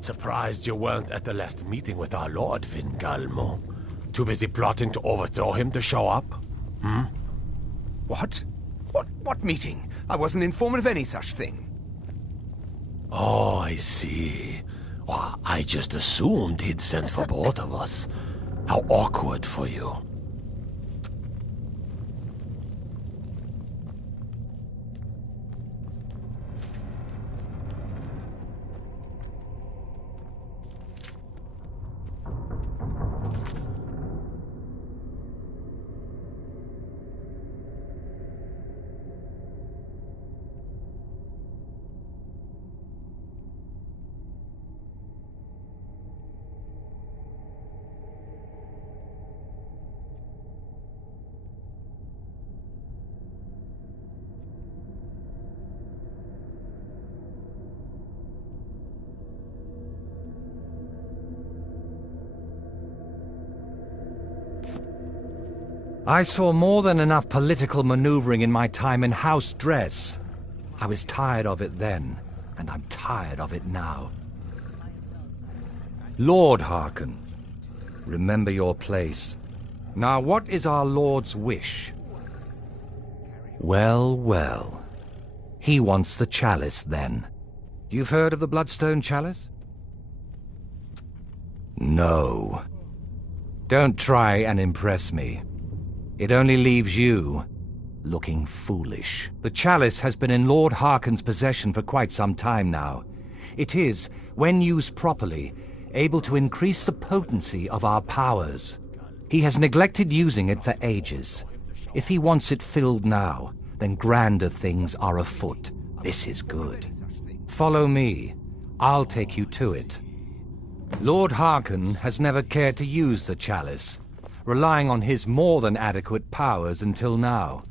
Surprised you weren't at the last meeting with our lord, Fingalmo. Too busy plotting to overthrow him to show up? What? What meeting? I wasn't informed of any such thing. Oh, I see. Well, I just assumed he'd sent for both of us. How awkward for you. I saw more than enough political maneuvering in my time in house dress. I was tired of it then, and I'm tired of it now. Lord Harkon, remember your place. Now what is our Lord's wish? Well, well. He wants the chalice then. You've heard of the Bloodstone Chalice? No. Don't try and impress me. It only leaves you looking foolish. The chalice has been in Lord Harkon's possession for quite some time now. It is, when used properly, able to increase the potency of our powers. He has neglected using it for ages. If he wants it filled now, then grander things are afoot. This is good. Follow me. I'll take you to it. Lord Harkon has never cared to use the chalice, relying on his more than adequate powers until now.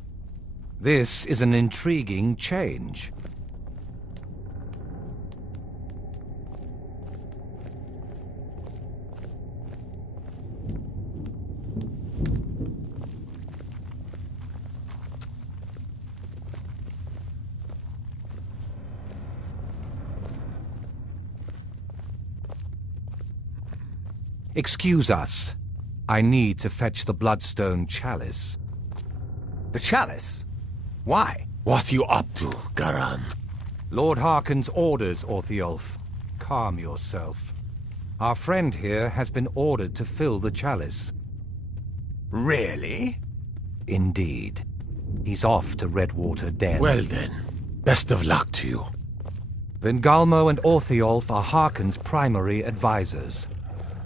This is an intriguing change. Excuse us. I need to fetch the Bloodstone Chalice. The chalice? Why? What you up to, Garan? Lord Harkon's orders, Orthiolf. Calm yourself. Our friend here has been ordered to fill the chalice. Really? Indeed. He's off to Redwater Den. Well then, best of luck to you. Vingalmo and Orthiolf are Harkon's primary advisors.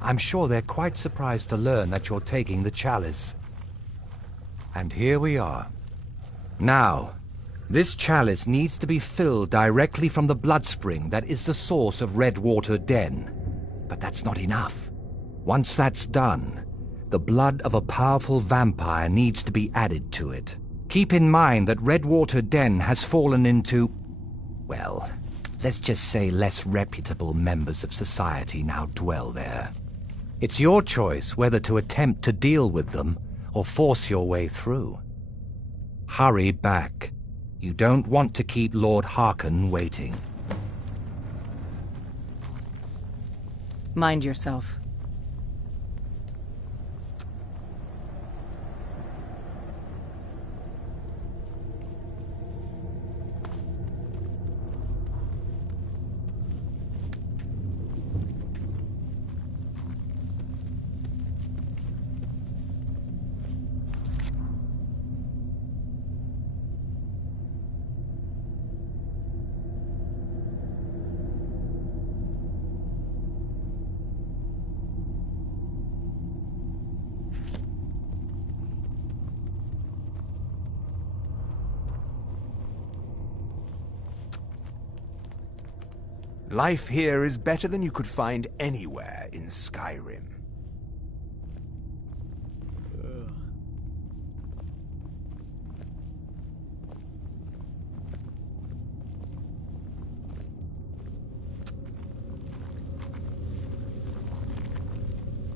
I'm sure they're quite surprised to learn that you're taking the chalice. And here we are. Now, this chalice needs to be filled directly from the bloodspring that is the source of Redwater Den. But that's not enough. Once that's done, the blood of a powerful vampire needs to be added to it. Keep in mind that Redwater Den has fallen into, well, let's just say less reputable members of society now dwell there. It's your choice whether to attempt to deal with them or force your way through. Hurry back. You don't want to keep Lord Harkon waiting. Mind yourself. Life here is better than you could find anywhere in Skyrim.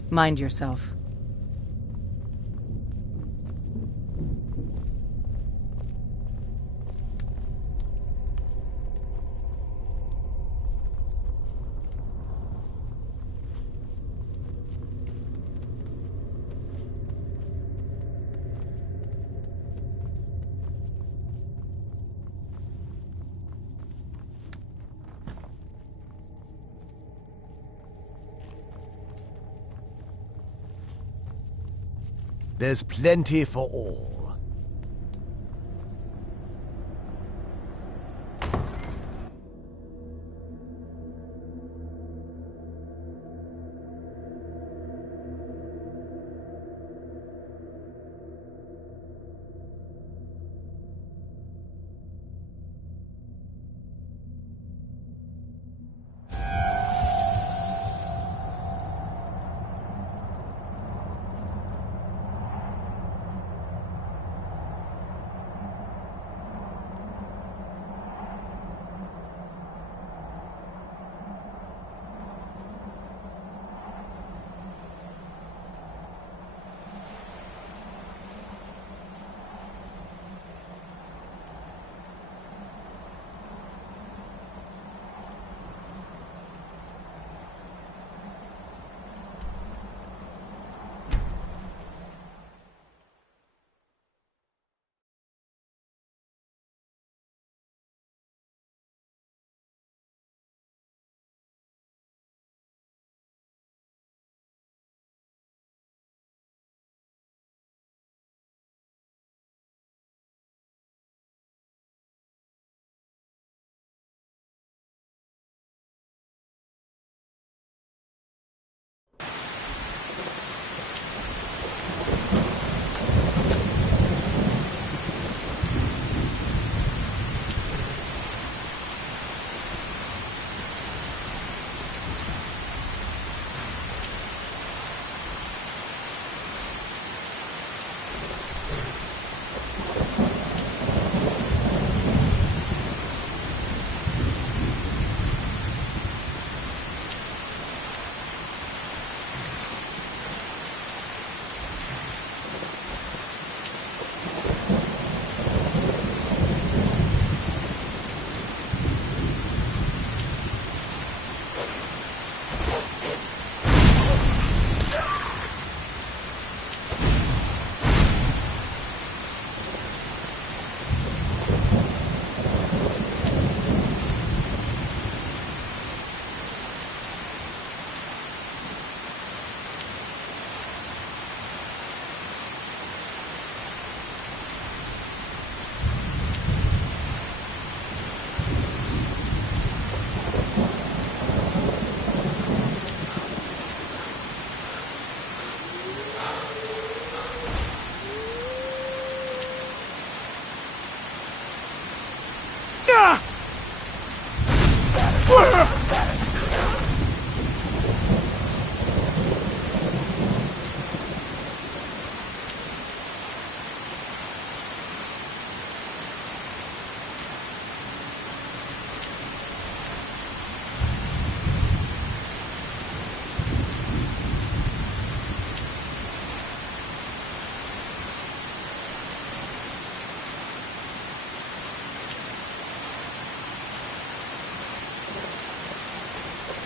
Mind yourself. There's plenty for all.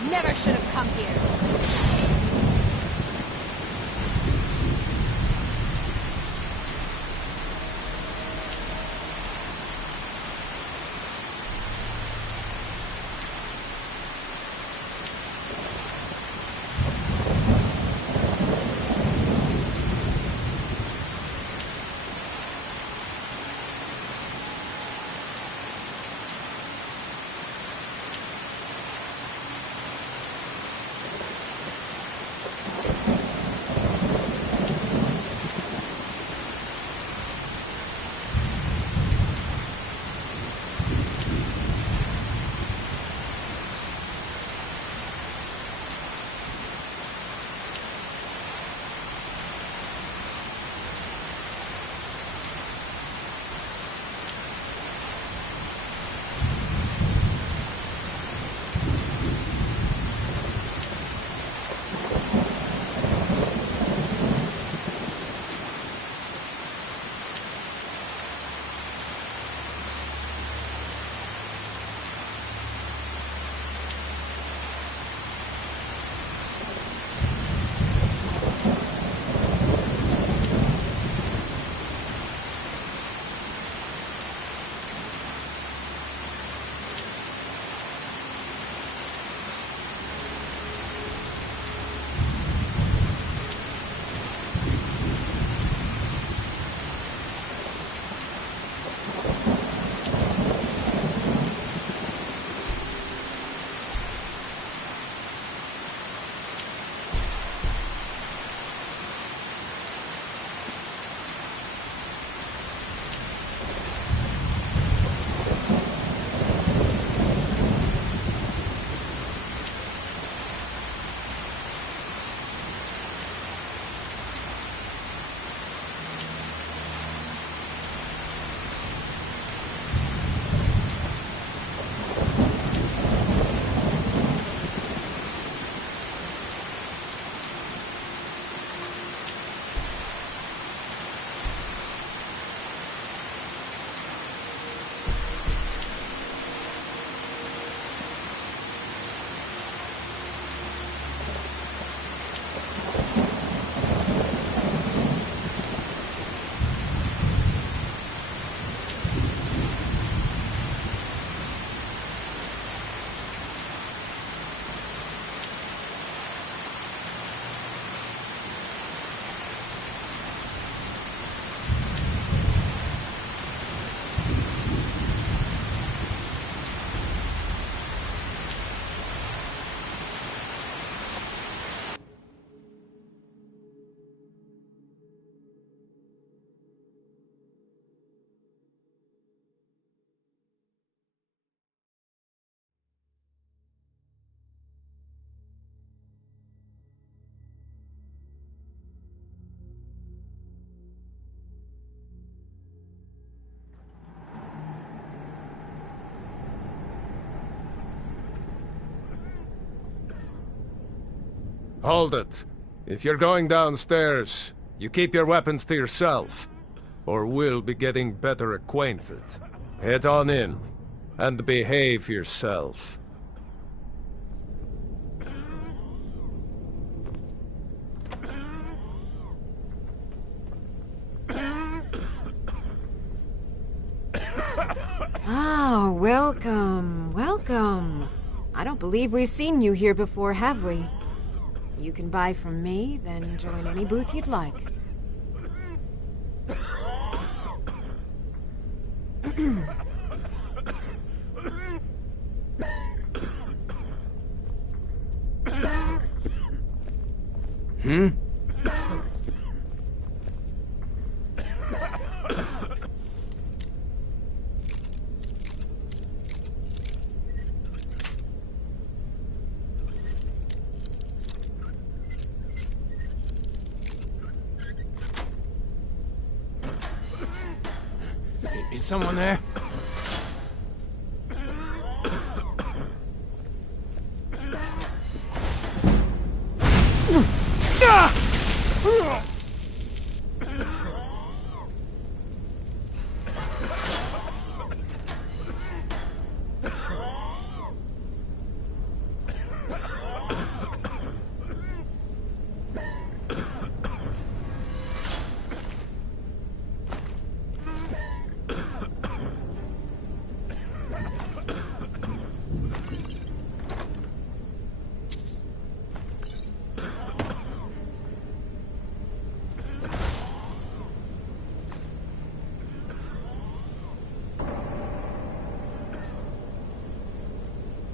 Never should have come here. Hold it. If you're going downstairs, you keep your weapons to yourself, or we'll be getting better acquainted. Head on in, and behave yourself. Ah, welcome, welcome. I don't believe we've seen you here before, have we? You can buy from me, then join any booth you'd like. Is someone there?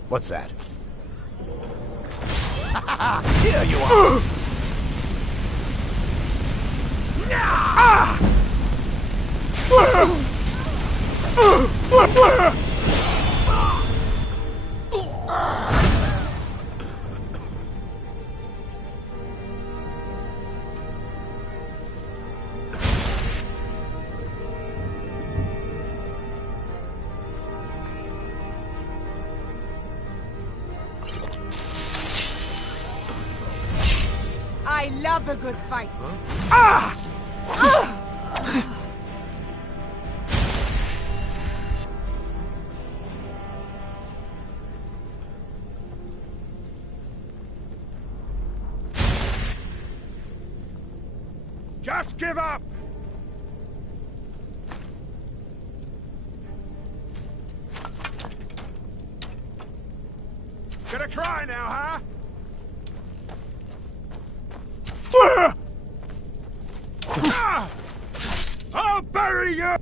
What's that? Here you are! I love a good fight. Just give up! Gonna try now, huh? I'll bury you!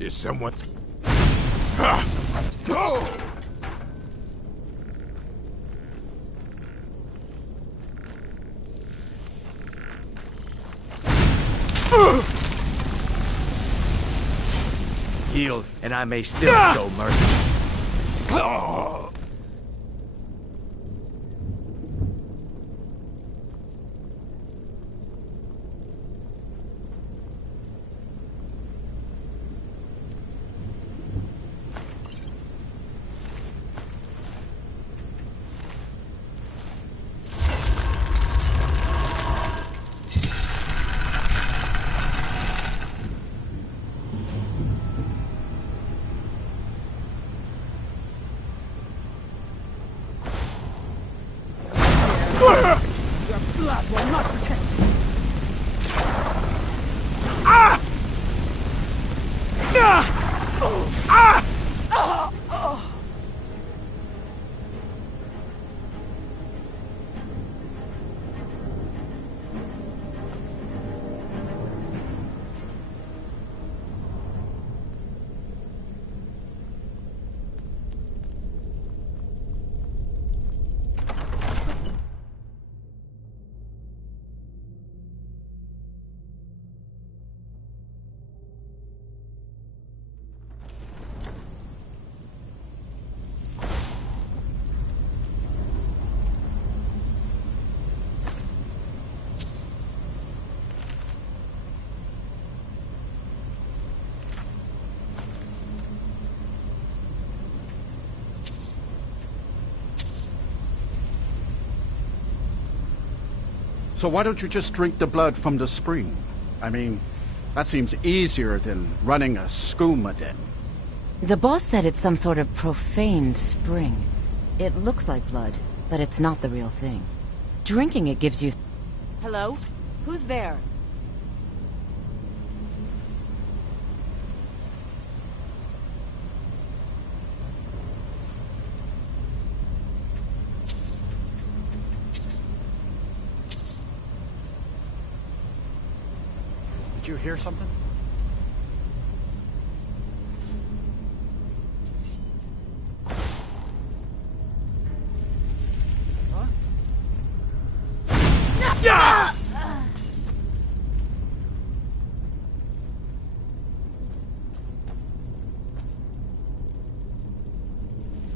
Is someone... Go! Yield, and I may still show mercy. So why don't you just drink the blood from the spring? I mean, that seems easier than running a skooma den. The boss said it's some sort of profaned spring. It looks like blood, but it's not the real thing. Drinking it gives you... Hello? Who's there? Did you hear something?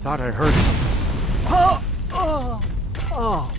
Thought I heard something. Oh.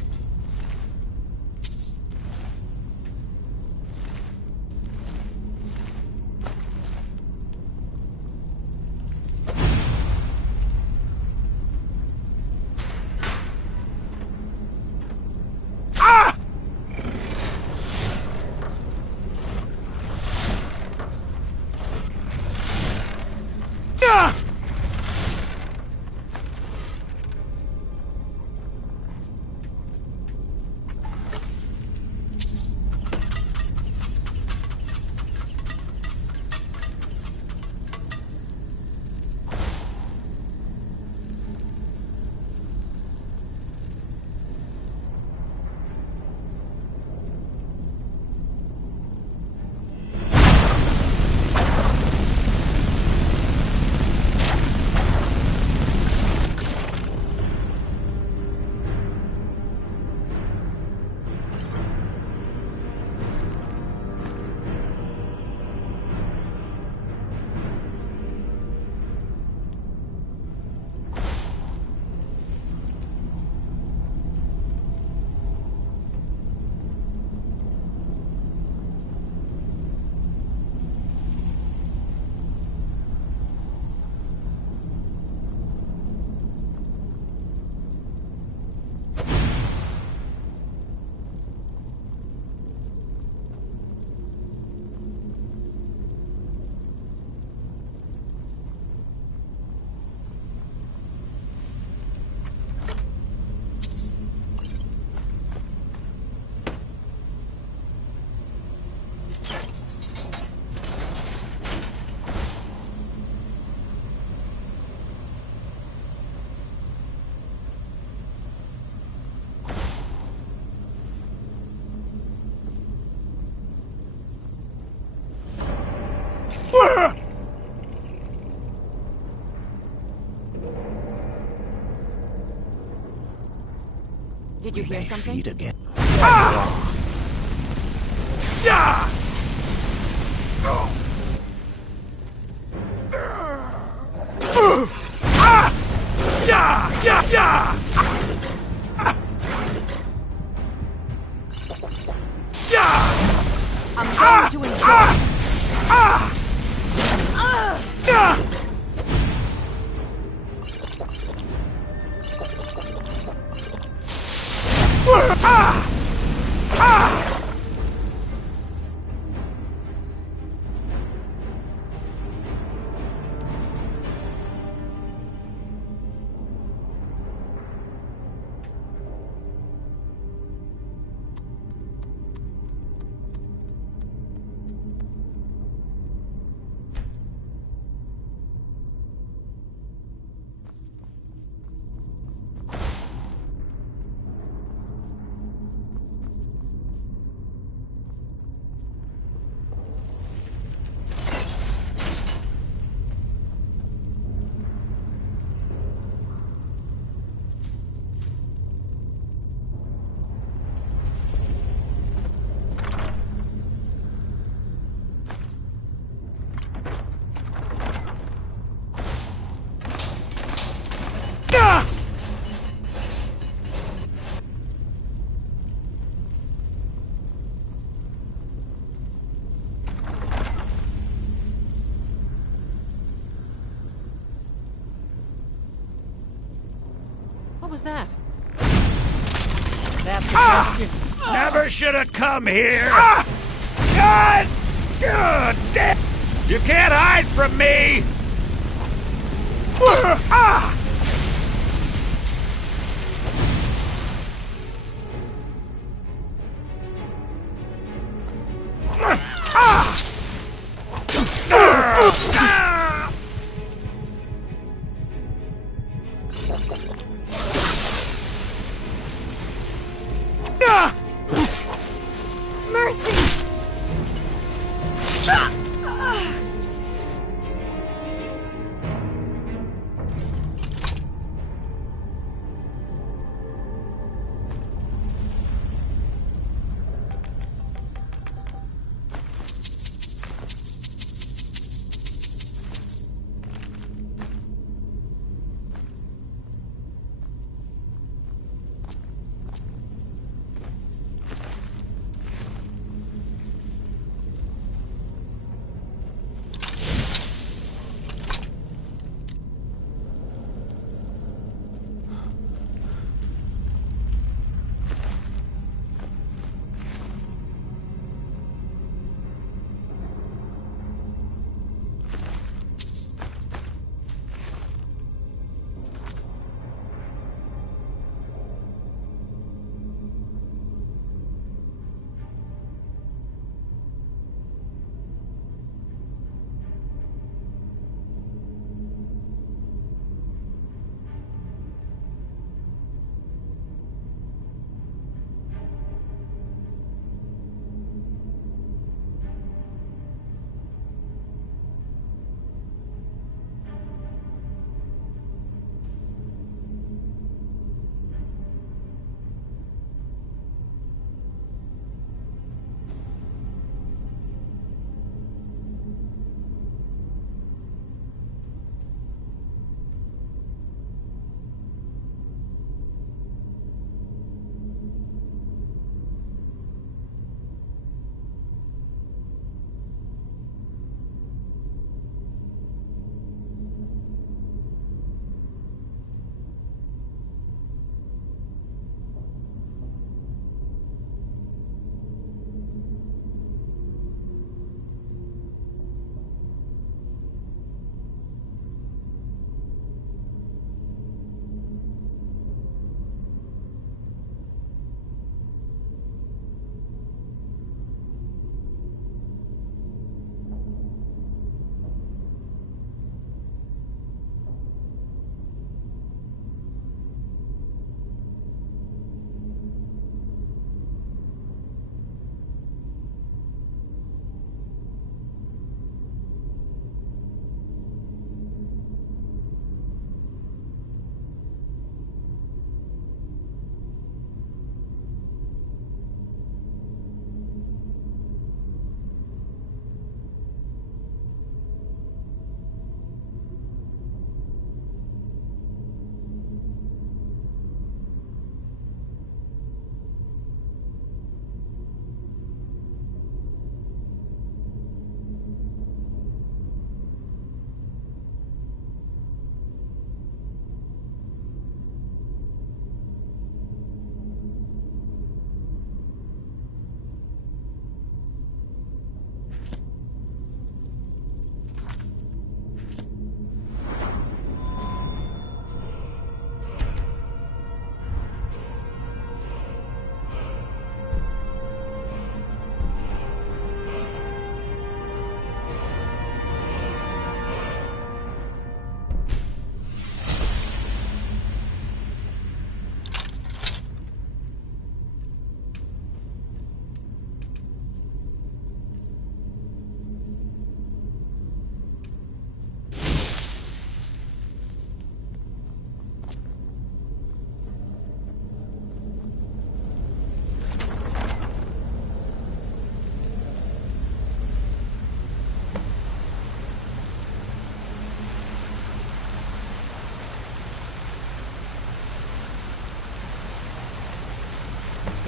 Did you hear something? Feed again. I'm going to enjoy. What was that? That's the question. Never should have come here! God! God damn! You can't hide from me!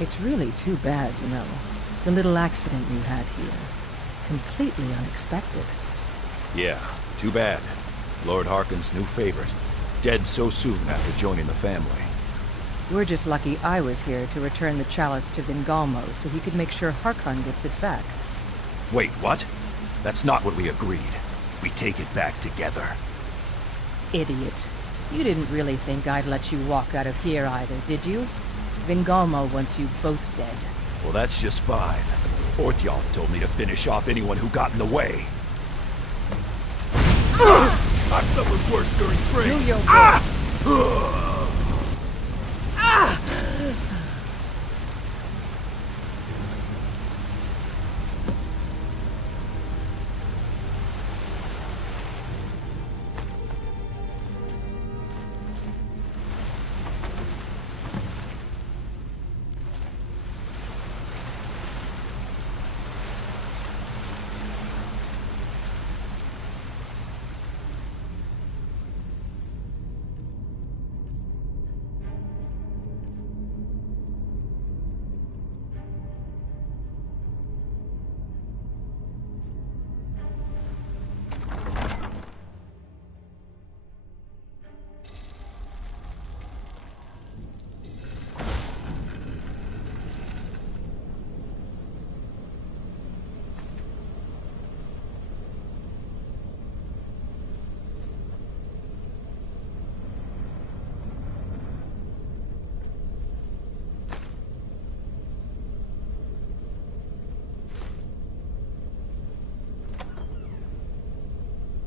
It's really too bad, you know. The little accident you had here. Completely unexpected. Yeah, too bad. Lord Harkon's new favorite. Dead so soon after joining the family. We're just lucky I was here to return the chalice to Vingalmo so he could make sure Harkon gets it back. Wait, what? That's not what we agreed. We take it back together. Idiot. You didn't really think I'd let you walk out of here either, did you? Vingalmo wants you both dead. Well, that's just fine. Orthyal told me to finish off anyone who got in the way. I've suffered worse during training. Do your best.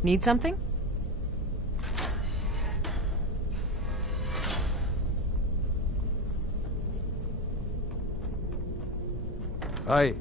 Need something? Aye.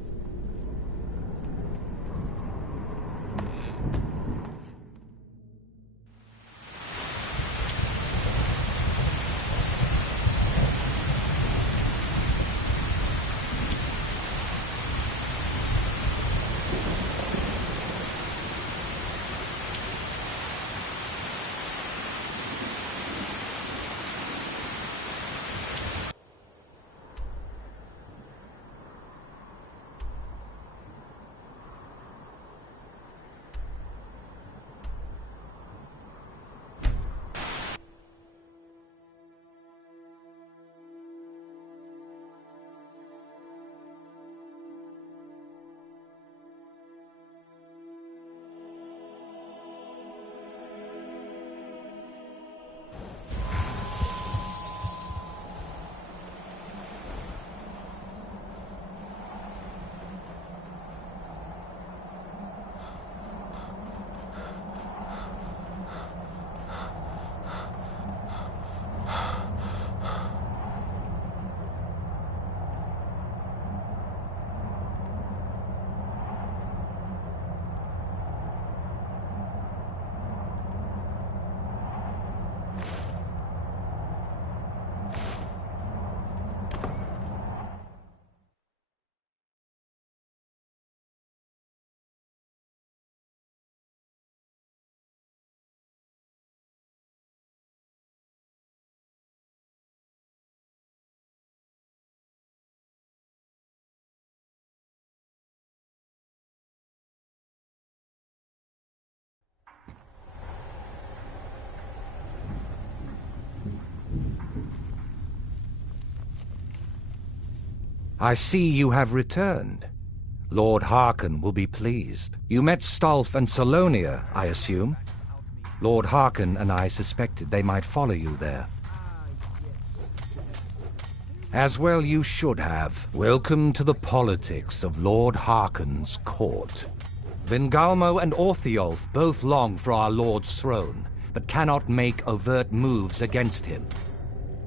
I see you have returned. Lord Harkon will be pleased. You met Stolf and Salonia, I assume? Lord Harkon and I suspected they might follow you there. As well you should have. Welcome to the politics of Lord Harkon's court. Vingalmo and Orthiolf both long for our Lord's throne, but cannot make overt moves against him.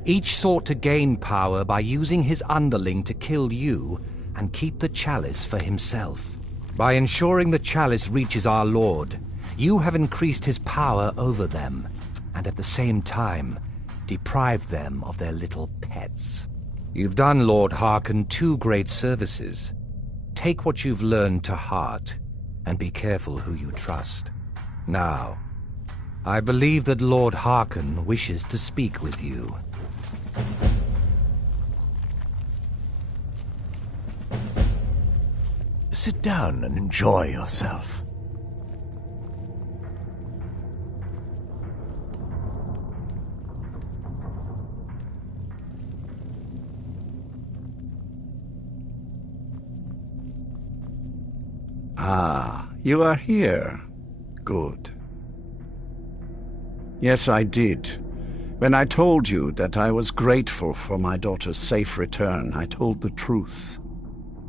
Each sought to gain power by using his underling to kill you and keep the chalice for himself. By ensuring the chalice reaches our Lord, you have increased his power over them, and at the same time, deprived them of their little pets. You've done Lord Harkon 2 great services. Take what you've learned to heart, and be careful who you trust. Now, I believe that Lord Harkon wishes to speak with you. Sit down and enjoy yourself. Ah, you are here. Good. Yes, I did. When I told you that I was grateful for my daughter's safe return, I told the truth.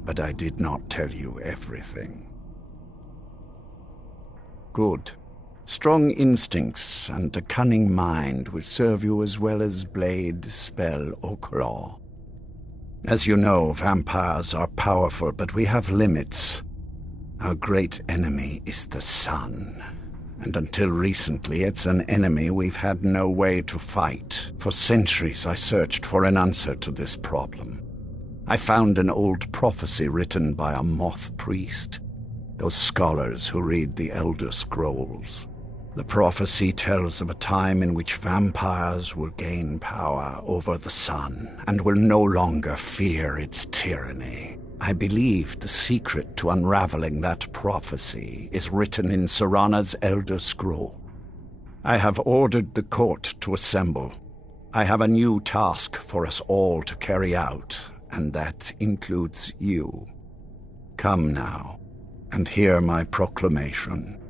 But I did not tell you everything. Good. Strong instincts and a cunning mind will serve you as well as blade, spell, or claw. As you know, vampires are powerful, but we have limits. Our great enemy is the sun. And until recently, it's an enemy we've had no way to fight. For centuries, I searched for an answer to this problem. I found an old prophecy written by a moth priest. Those scholars who read the Elder Scrolls. The prophecy tells of a time in which vampires will gain power over the sun and will no longer fear its tyranny. I believe the secret to unraveling that prophecy is written in Serana's Elder Scroll. I have ordered the court to assemble. I have a new task for us all to carry out, and that includes you. Come now, and hear my proclamation.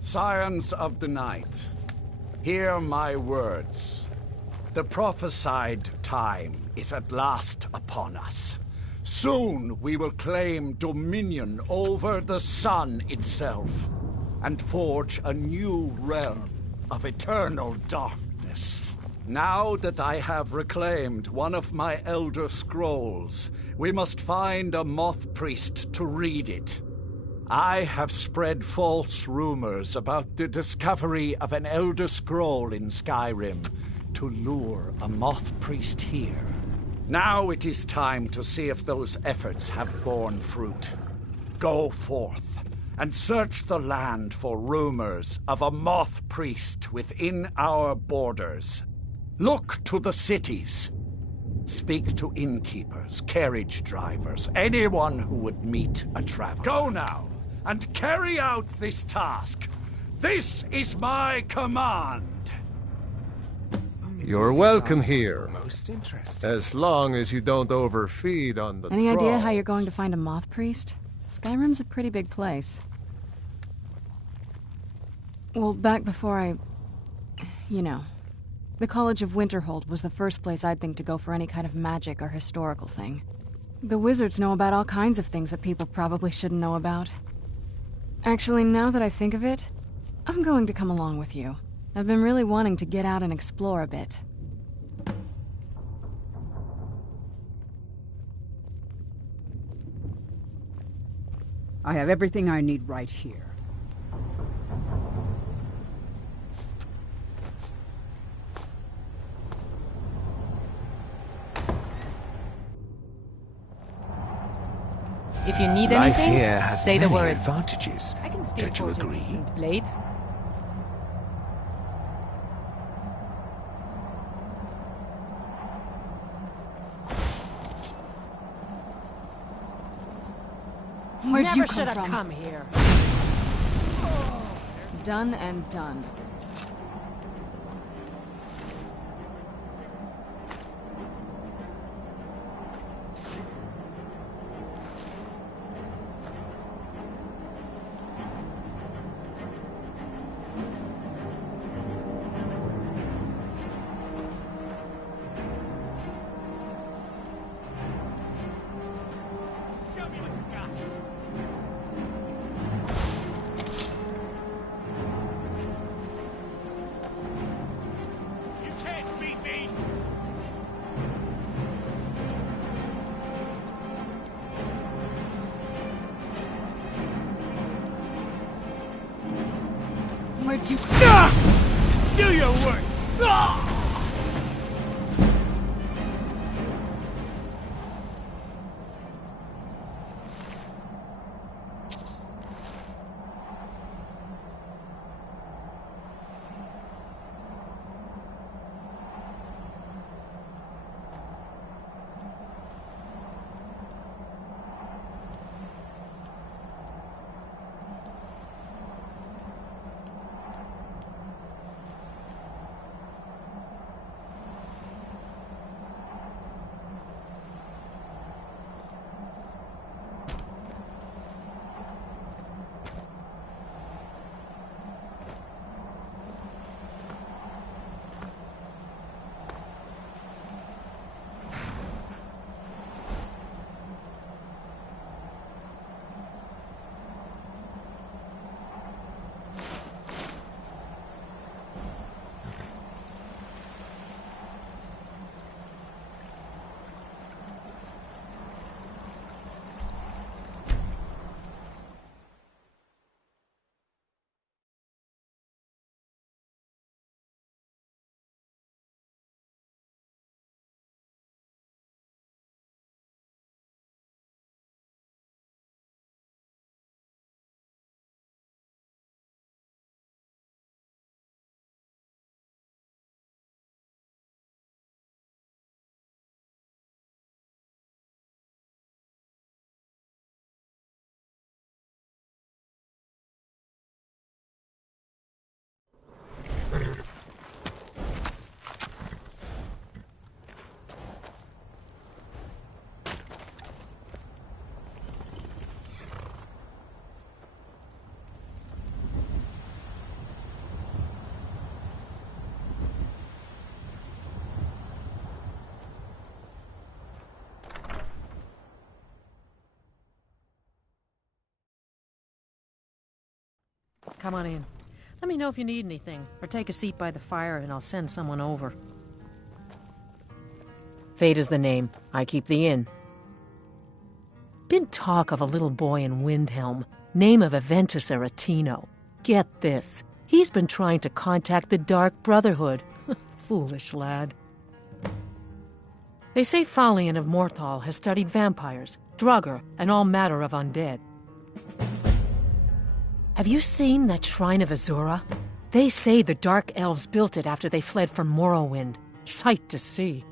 Scions of the night, hear my words. The prophesied time is at last upon us. Soon we will claim dominion over the sun itself, and forge a new realm of eternal darkness. Now that I have reclaimed one of my Elder Scrolls, we must find a moth priest to read it. I have spread false rumors about the discovery of an Elder Scroll in Skyrim to lure a moth priest here. Now it is time to see if those efforts have borne fruit. Go forth and search the land for rumors of a moth priest within our borders. Look to the cities. Speak to innkeepers, carriage drivers, anyone who would meet a traveler. Go now, and carry out this task. This is my command. You're welcome here. Most interesting. As long as you don't overfeed on the Any idea how trolls. you're going to find a moth priest? Skyrim's a pretty big place. Well, back before you know. The College of Winterhold was the first place I'd think to go for any kind of magic or historical thing. The wizards know about all kinds of things that people probably shouldn't know about. Actually, now that I think of it, I'm going to come along with you. I've been really wanting to get out and explore a bit. I have everything I need right here. If you need Life anything, here has say the many word. advantages. I can still Don't you forge a agree? decent Blade? Where'd Never you should come have from? come here. Done and done. Show me what you got. You can't beat me. Where'd you... Do your worst. Come on in. Let me know if you need anything, or take a seat by the fire and I'll send someone over. Fate is the name. I keep the inn. Been talk of a little boy in Windhelm, name of Aventus Aretino. Get this. He's been trying to contact the Dark Brotherhood. Foolish lad. They say Falion of Morthal has studied vampires, Draugr, and all matter of undead. Have you seen that Shrine of Azura? They say the Dark Elves built it after they fled from Morrowind. Sight to see.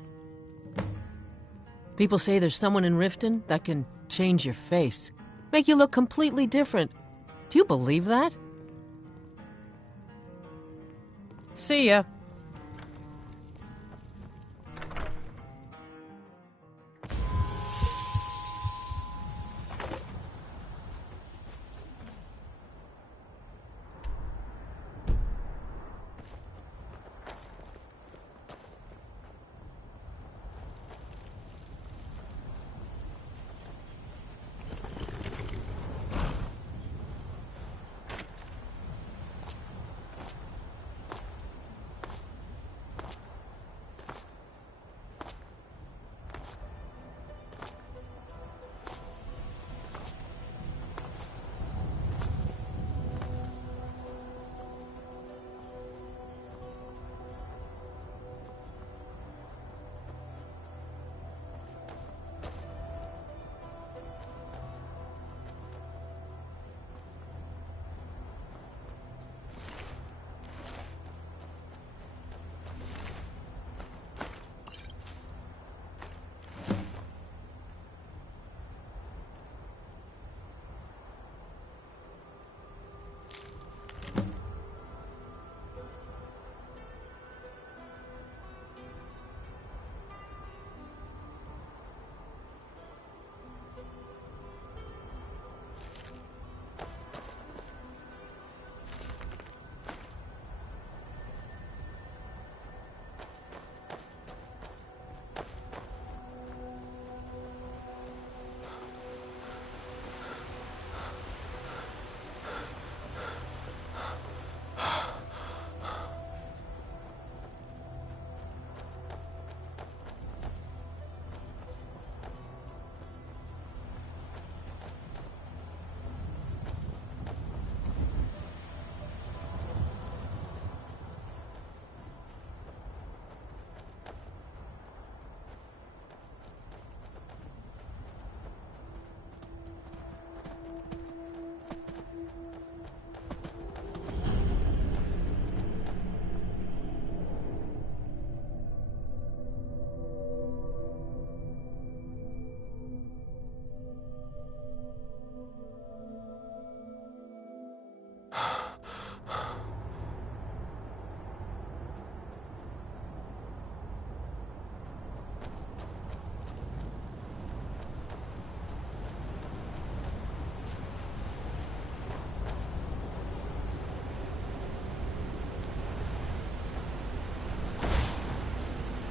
People say there's someone in Riften that can change your face, make you look completely different. Do you believe that? See ya.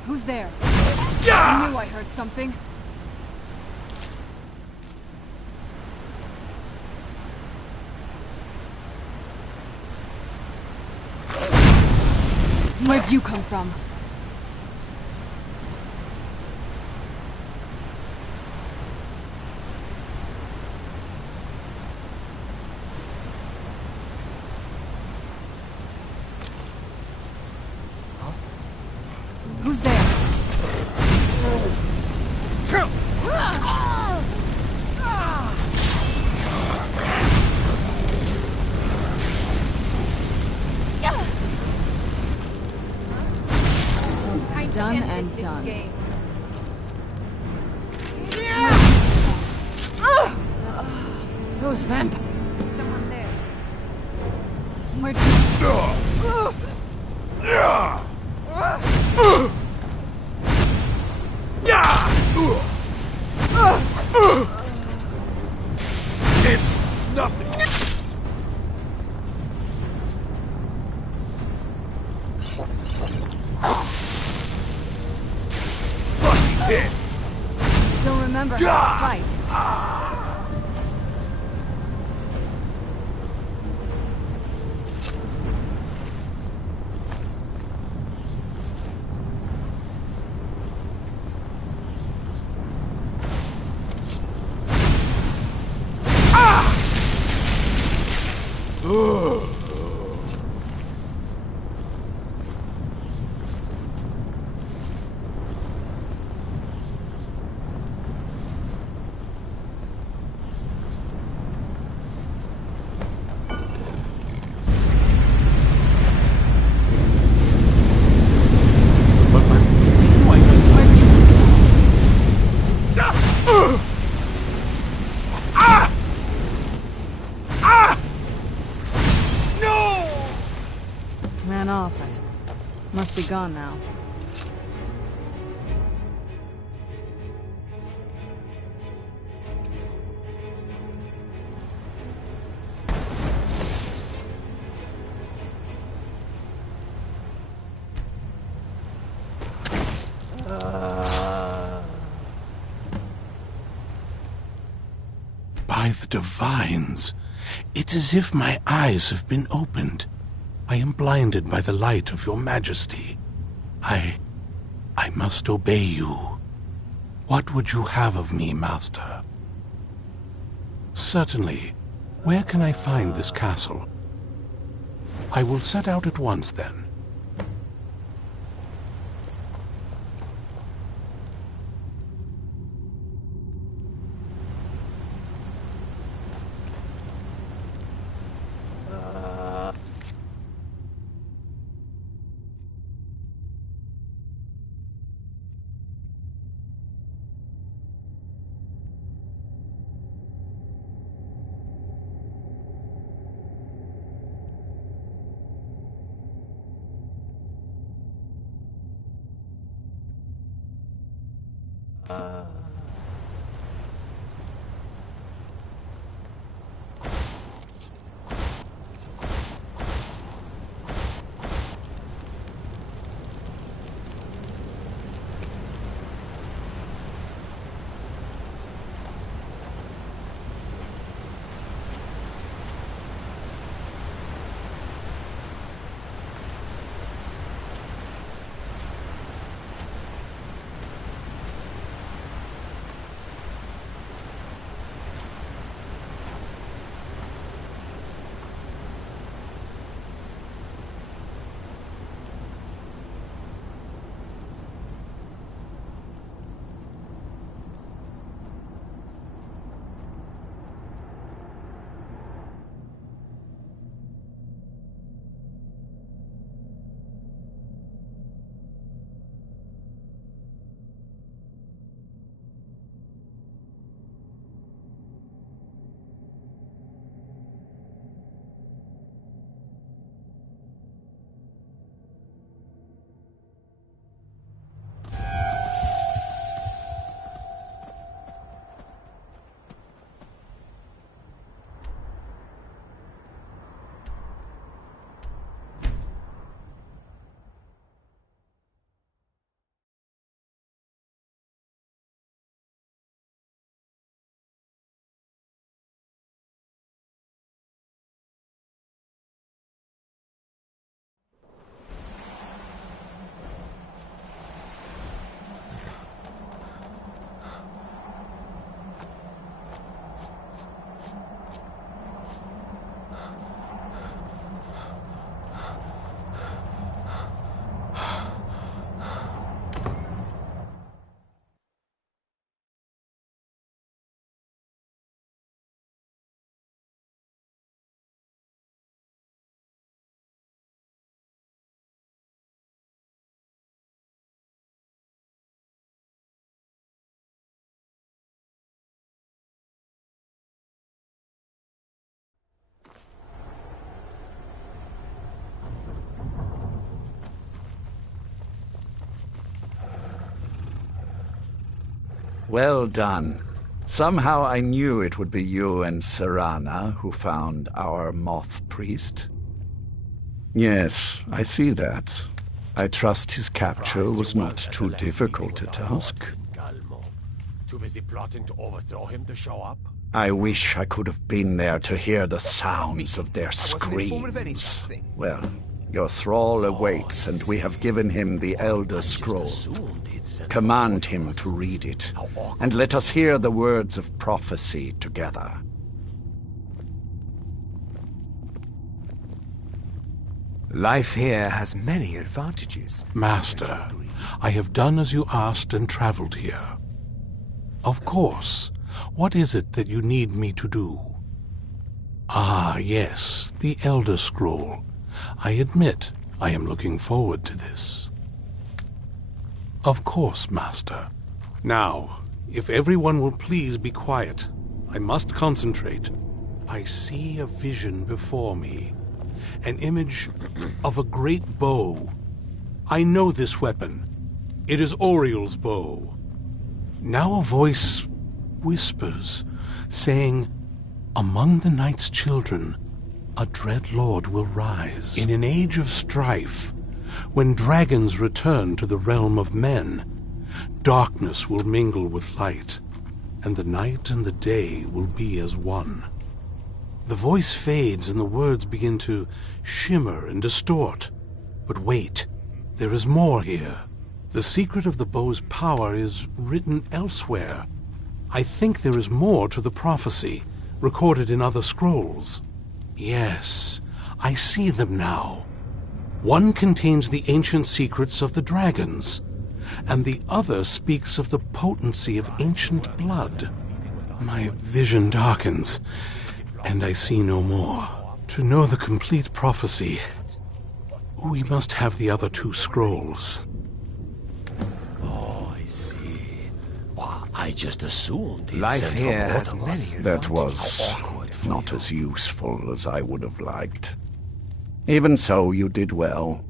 Who's there? I knew I heard something. Where'd you come from? Who's there? Done and done. Those vampires. Someone there. Where'd It's nothing. Fucking hit. Still remember how to fight. Ran off, I suppose. Must be gone now. By the divines, it's as if my eyes have been opened. I am blinded by the light of your majesty. I must obey you. What would you have of me, master? Certainly. Where can I find this castle? I will set out at once, then. Well done. Somehow I knew it would be you and Serana who found our moth priest. Yes, I see that. I trust his capture was not too difficult a task. Too busy plotting to overthrow him to show up? I wish I could have been there to hear the sounds of their screams. Well, your thrall awaits, and we have given him the Elder Scroll. Command him to read it, and let us hear the words of prophecy together. Life here has many advantages. Master, I have done as you asked and traveled here. Of course. What is it that you need me to do? Ah, yes, the Elder Scroll. I admit I am looking forward to this. Of course, Master. Now, if everyone will please be quiet, I must concentrate. I see a vision before me. An image of a great bow. I know this weapon. It is Oriel's bow. Now a voice whispers, saying, "Among the night's children, a dread lord will rise. In an age of strife, when dragons return to the realm of men, darkness will mingle with light, and the night and the day will be as one." The voice fades and the words begin to shimmer and distort. But wait, there is more here. The secret of the bow's power is written elsewhere. I think there is more to the prophecy, recorded in other scrolls. Yes, I see them now. One contains the ancient secrets of the dragons, and the other speaks of the potency of ancient blood. My vision darkens, and I see no more. To know the complete prophecy, we must have the other two scrolls. Oh, I see. Well, I just assumed he'd Life sent here for has both of many us. That was not as useful as I would have liked. Even so, you did well.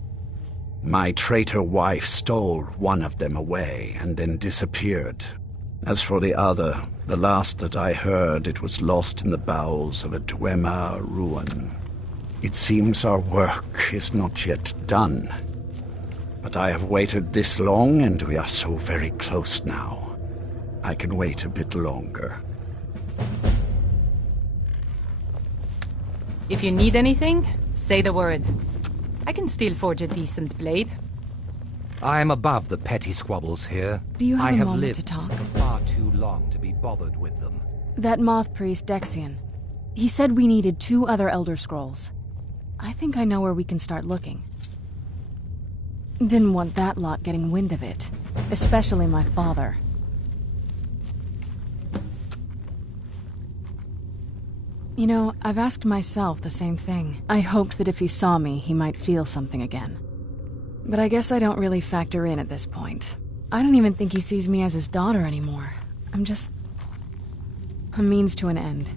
My traitor wife stole one of them away and then disappeared. As for the other, the last that I heard, it was lost in the bowels of a Dwemer ruin. It seems our work is not yet done. But I have waited this long, and we are so very close now. I can wait a bit longer. If you need anything, say the word. I can still forge a decent blade. I am above the petty squabbles here. Do you have I a have moment lived to talk? far too long to be bothered with them. That moth priest, Dexian. He said we needed 2 other Elder Scrolls. I think I know where we can start looking. Didn't want that lot getting wind of it. Especially my father. You know, I've asked myself the same thing. I hoped that if he saw me, he might feel something again. But I guess I don't really factor in at this point. I don't even think he sees me as his daughter anymore. I'm just a means to an end.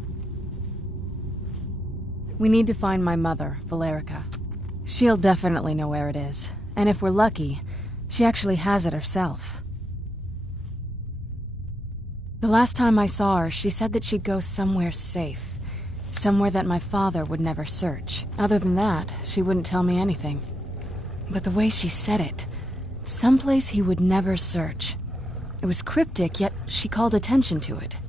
We need to find my mother, Valerica. She'll definitely know where it is. And if we're lucky, she actually has it herself. The last time I saw her, she said that she'd go somewhere safe. Somewhere that my father would never search. Other than that, she wouldn't tell me anything. But the way she said it, someplace he would never search. It was cryptic, yet she called attention to it.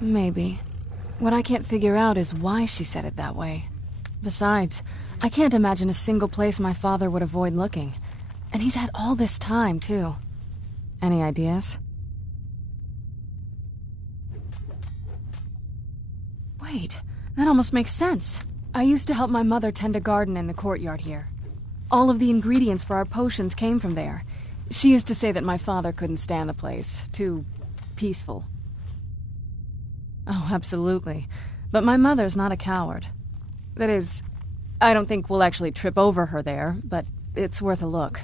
Maybe. What I can't figure out is why she said it that way. Besides, I can't imagine a single place my father would avoid looking. And he's had all this time, too. Any ideas? Wait, that almost makes sense. I used to help my mother tend a garden in the courtyard here. All of the ingredients for our potions came from there. She used to say that my father couldn't stand the place. Too peaceful. Oh, absolutely. But my mother's not a coward. That is, I don't think we'll actually trip over her there, but it's worth a look.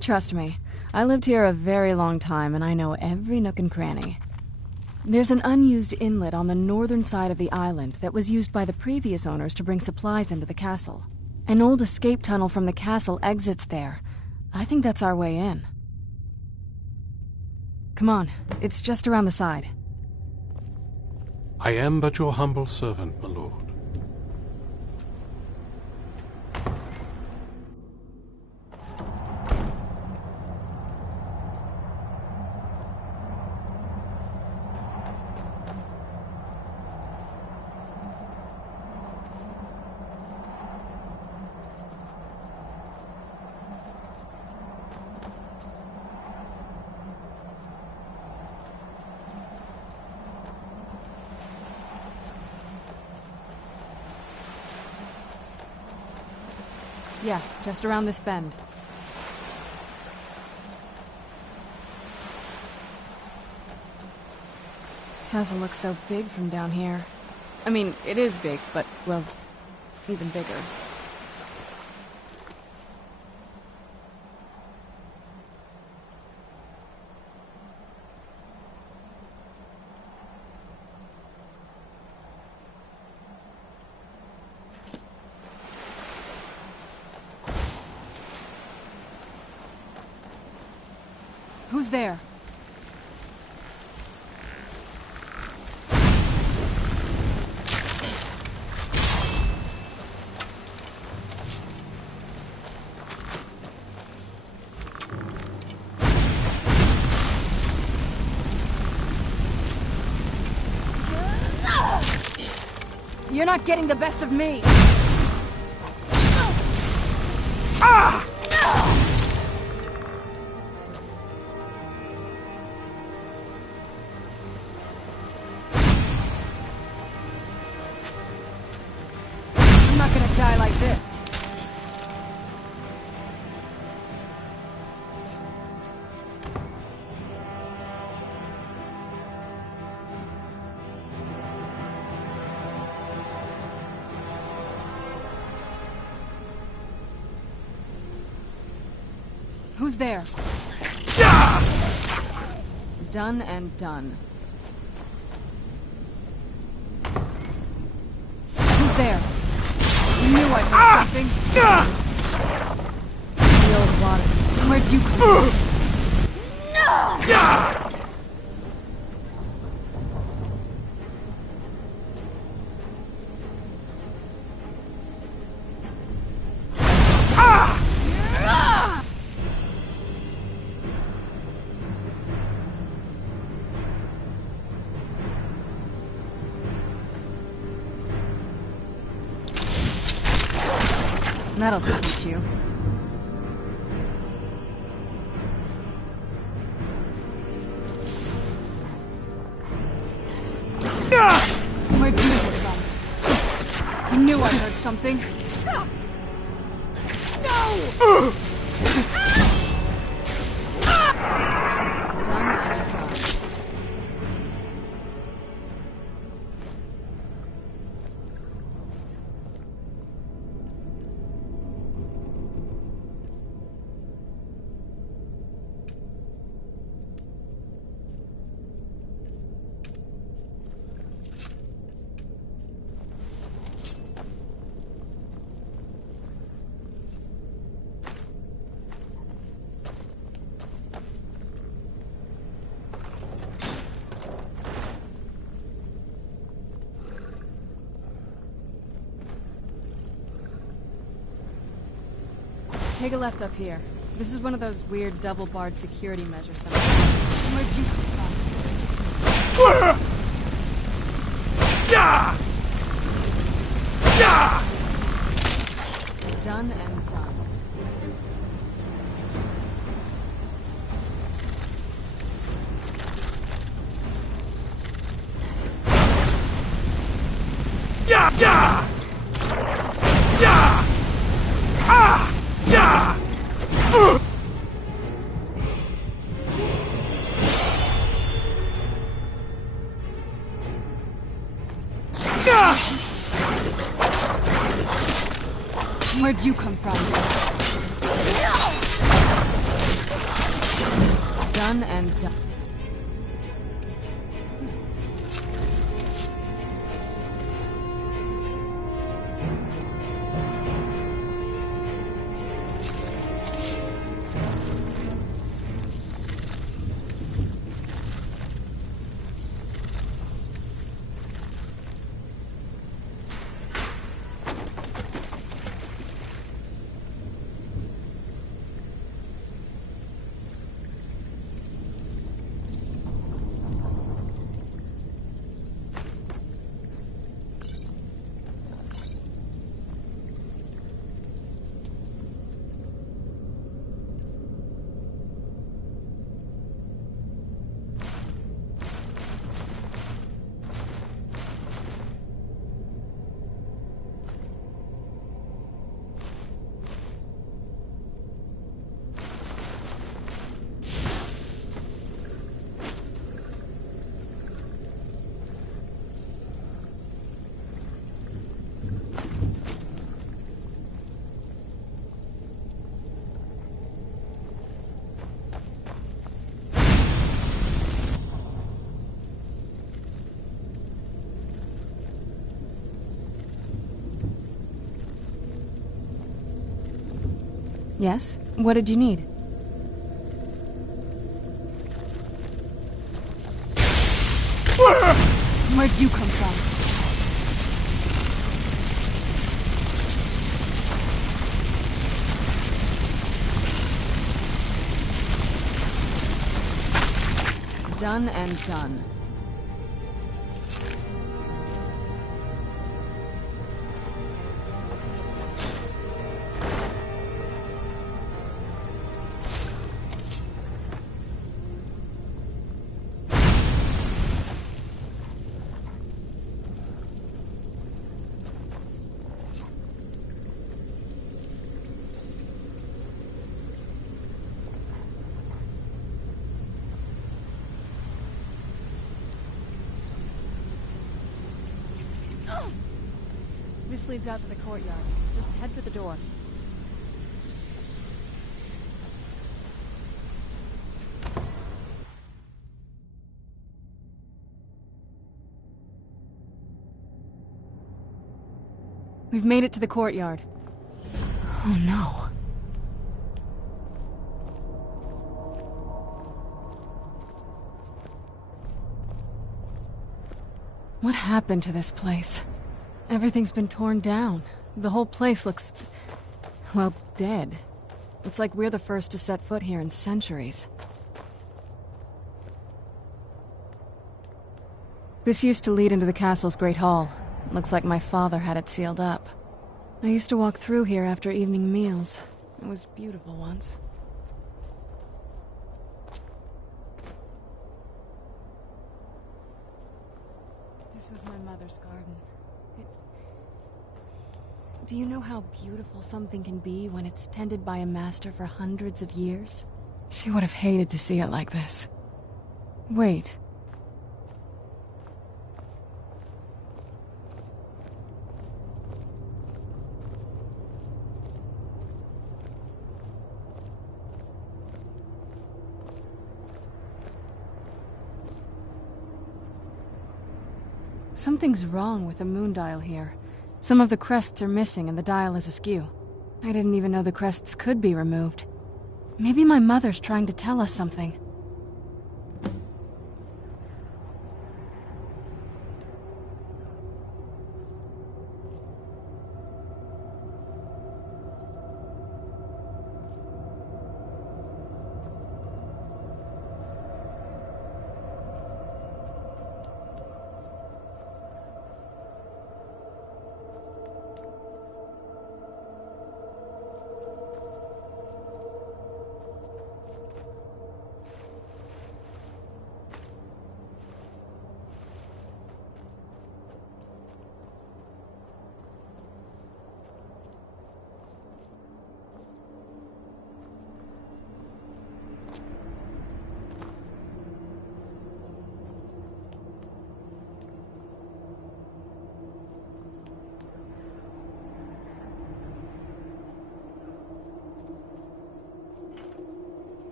Trust me, I lived here a very long time and I know every nook and cranny. There's an unused inlet on the northern side of the island that was used by the previous owners to bring supplies into the castle. An old escape tunnel from the castle exits there. I think that's our way in. Come on, it's just around the side. I am but your humble servant, my lord. Yeah, just around this bend. Castle looks so big from down here. I mean, it is big, but, well, even bigger. Who's there? You're not getting the best of me! Ah! I'm not gonna die like this. Who's there? Done and done. Who's there? You knew I heard something. The old water. Where'd you come from? No! That'll teach you. Where'd you get from? You knew I heard something. No! Done and done. Take a left up here. This is one of those weird double-barred security measures that Where'd you come from? Done and done. Where'd you come from? Done and done. Yes? What did you need? Where'd you come from? Done and done. This leads out to the courtyard. Just head for the door. We've made it to the courtyard. Oh no. What happened to this place? Everything's been torn down. The whole place looks, well, dead. It's like we're the first to set foot here in centuries. This used to lead into the castle's great hall. Looks like my father had it sealed up. I used to walk through here after evening meals. It was beautiful once. This was my mother's garden. Do you know how beautiful something can be when it's tended by a master for hundreds of years? She would have hated to see it like this. Wait. Something's wrong with the moon dial here. Some of the crests are missing and the dial is askew. I didn't even know the crests could be removed. Maybe my mother's trying to tell us something.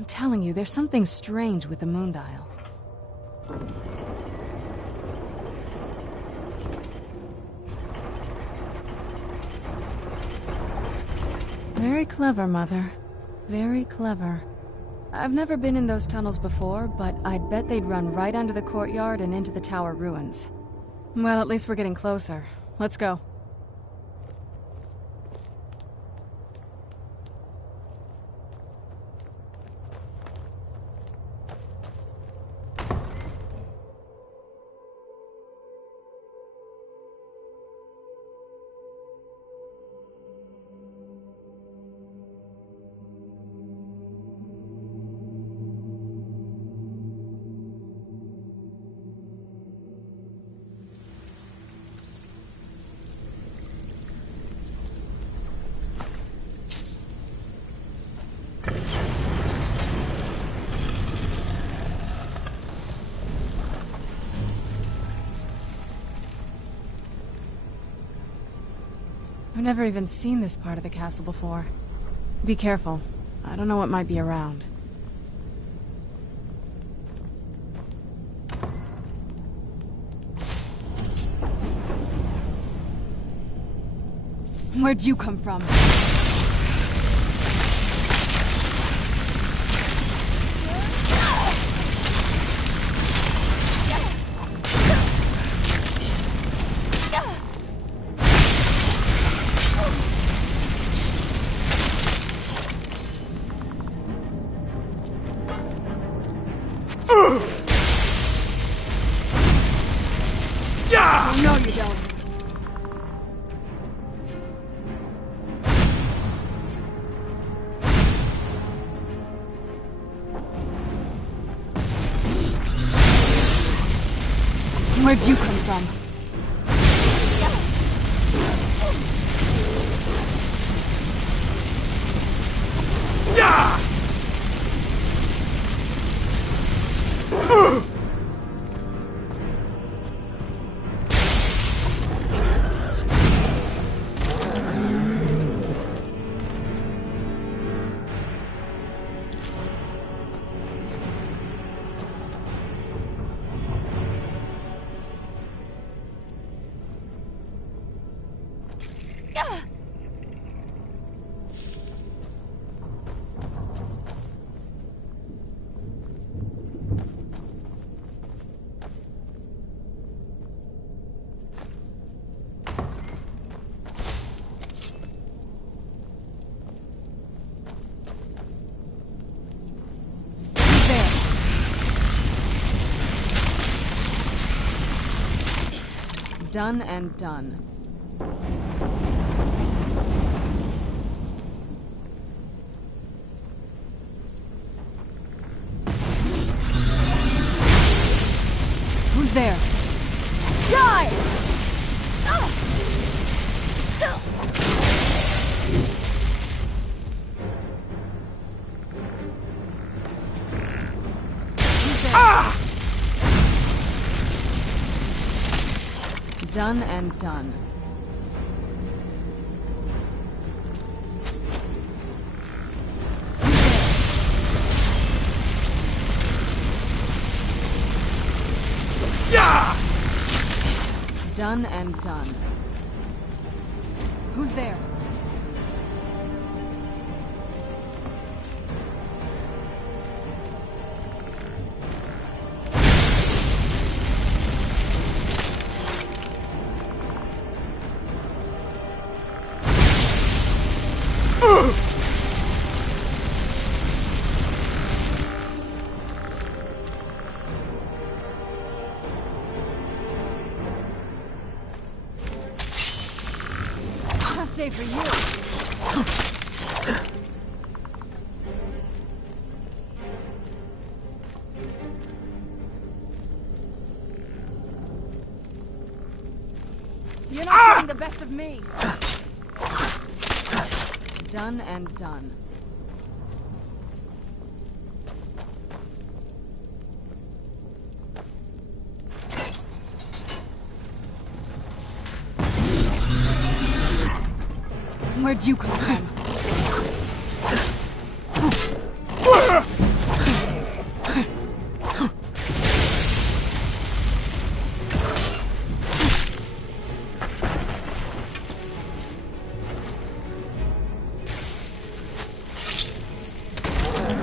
I'm telling you, there's something strange with the moon dial. Very clever, Mother. Very clever. I've never been in those tunnels before, but I'd bet they'd run right under the courtyard and into the tower ruins. Well, at least we're getting closer. Let's go. I've never even seen this part of the castle before. Be careful. I don't know what might be around. Where'd you come from? No, you don't. Where'd you come from? Done and done. Who's there? Die! Done and done. Done and done. Who's there? Day for you. You're not getting the best of me. Done and done. Where'd you come from?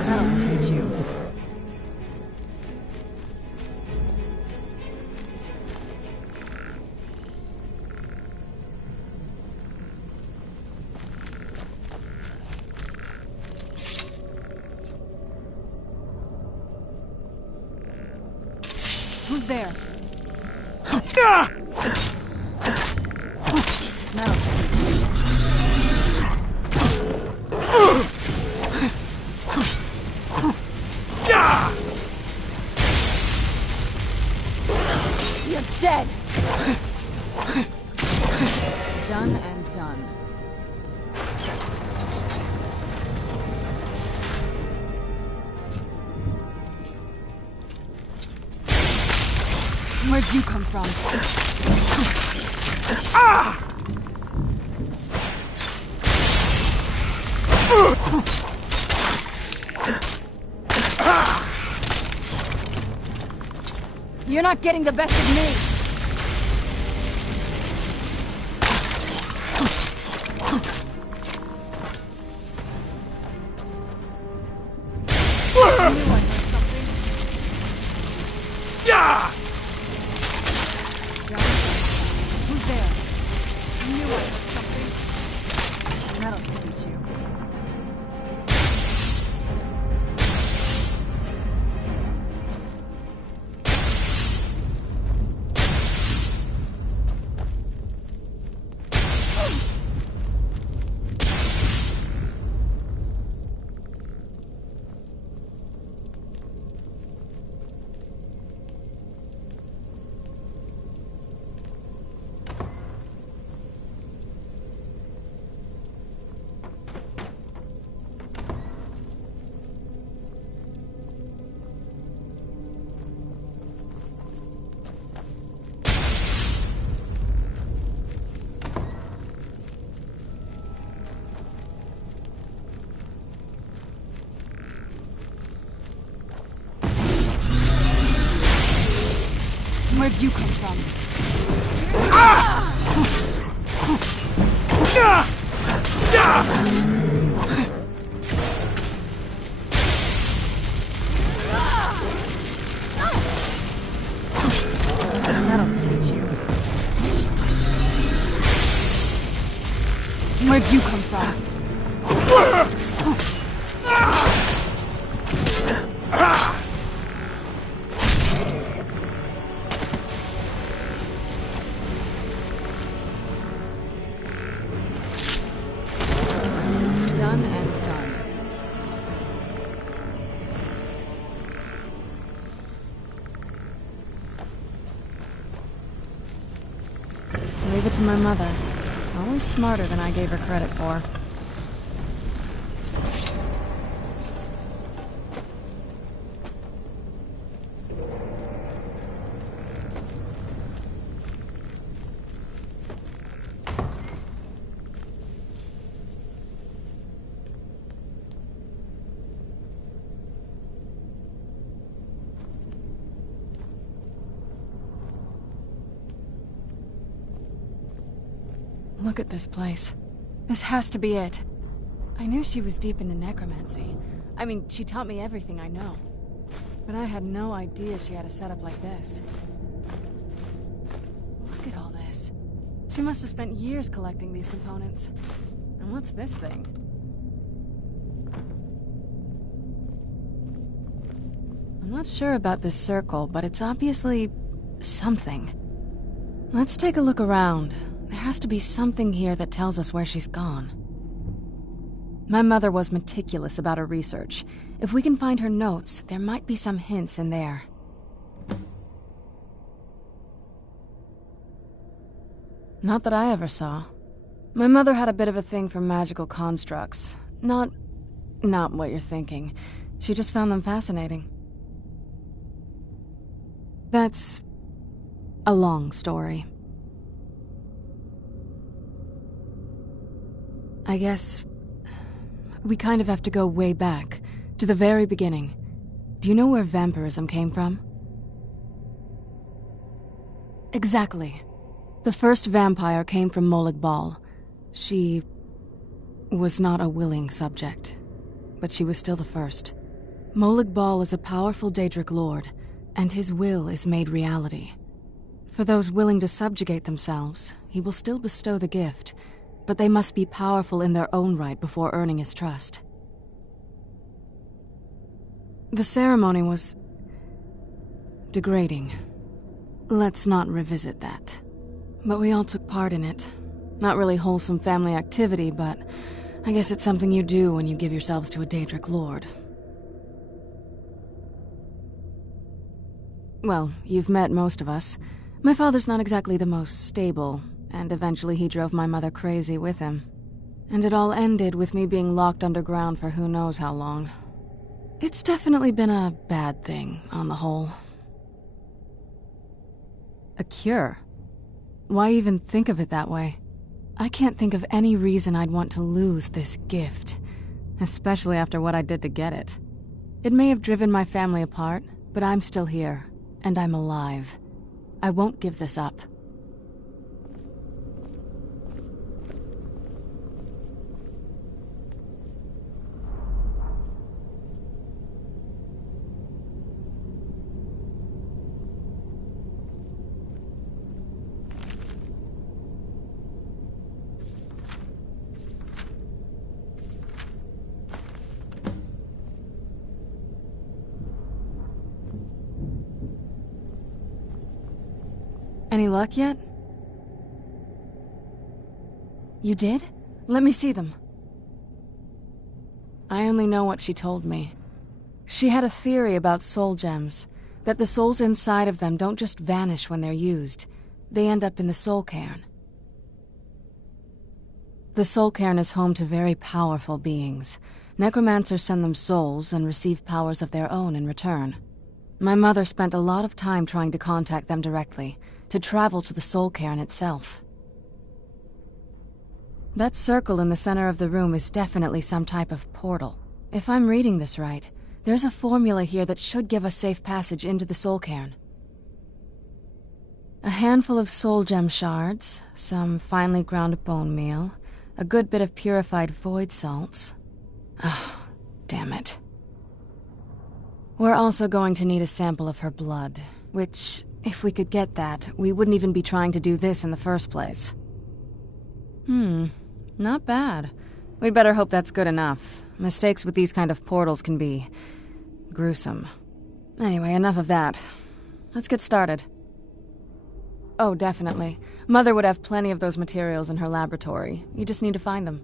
That'll teach you. Who's there? Now. You're dead. Done and done. Where'd you come from? You're not getting the best of me! Yeah! Who's there? I knew I heard something. That'll teach you. Where'd you come from? That'll teach you. Where'd you come from? Done and done. Leave it to my mother. Always smarter than I gave her credit for. Look at this place. This has to be it. I knew she was deep into necromancy. I mean, she taught me everything I know. But I had no idea she had a setup like this. Look at all this. She must have spent years collecting these components. And what's this thing? I'm not sure about this circle, but it's obviously something. Let's take a look around. There has to be something here that tells us where she's gone. My mother was meticulous about her research. If we can find her notes, there might be some hints in there. Not that I ever saw. My mother had a bit of a thing for magical constructs. Not what you're thinking. She just found them fascinating. That's a long story. I guess we kind of have to go way back, to the very beginning. Do you know where vampirism came from? Exactly. The first vampire came from Molag Bal. She was not a willing subject, but she was still the first. Molag Bal is a powerful Daedric lord, and his will is made reality. For those willing to subjugate themselves, he will still bestow the gift, but they must be powerful in their own right before earning his trust. The ceremony was degrading. Let's not revisit that. But we all took part in it. Not really wholesome family activity, but I guess it's something you do when you give yourselves to a Daedric lord. Well, you've met most of us. My father's not exactly the most stable, and eventually he drove my mother crazy with him. And it all ended with me being locked underground for who knows how long. It's definitely been a bad thing, on the whole. A cure? Why even think of it that way? I can't think of any reason I'd want to lose this gift. especially after what I did to get it. It may have driven my family apart, but I'm still here, and I'm alive. I won't give this up. Any luck yet? You did? Let me see them. I only know what she told me. She had a theory about soul gems, that the souls inside of them don't just vanish when they're used. They end up in the soul cairn. The soul cairn is home to very powerful beings. Necromancers send them souls and receive powers of their own in return. My mother spent a lot of time trying to contact them directly, to travel to the soul cairn itself. That circle in the center of the room is definitely some type of portal. If I'm reading this right, there's a formula here that should give us safe passage into the soul cairn. A handful of soul gem shards, some finely ground bone meal, a good bit of purified void salts. Oh, damn it. We're also going to need a sample of her blood, which, if we could get that, we wouldn't even be trying to do this in the first place. Not bad. We'd better hope that's good enough. Mistakes with these kind of portals can be gruesome. Anyway, enough of that. Let's get started. Oh, definitely. Mother would have plenty of those materials in her laboratory. You just need to find them.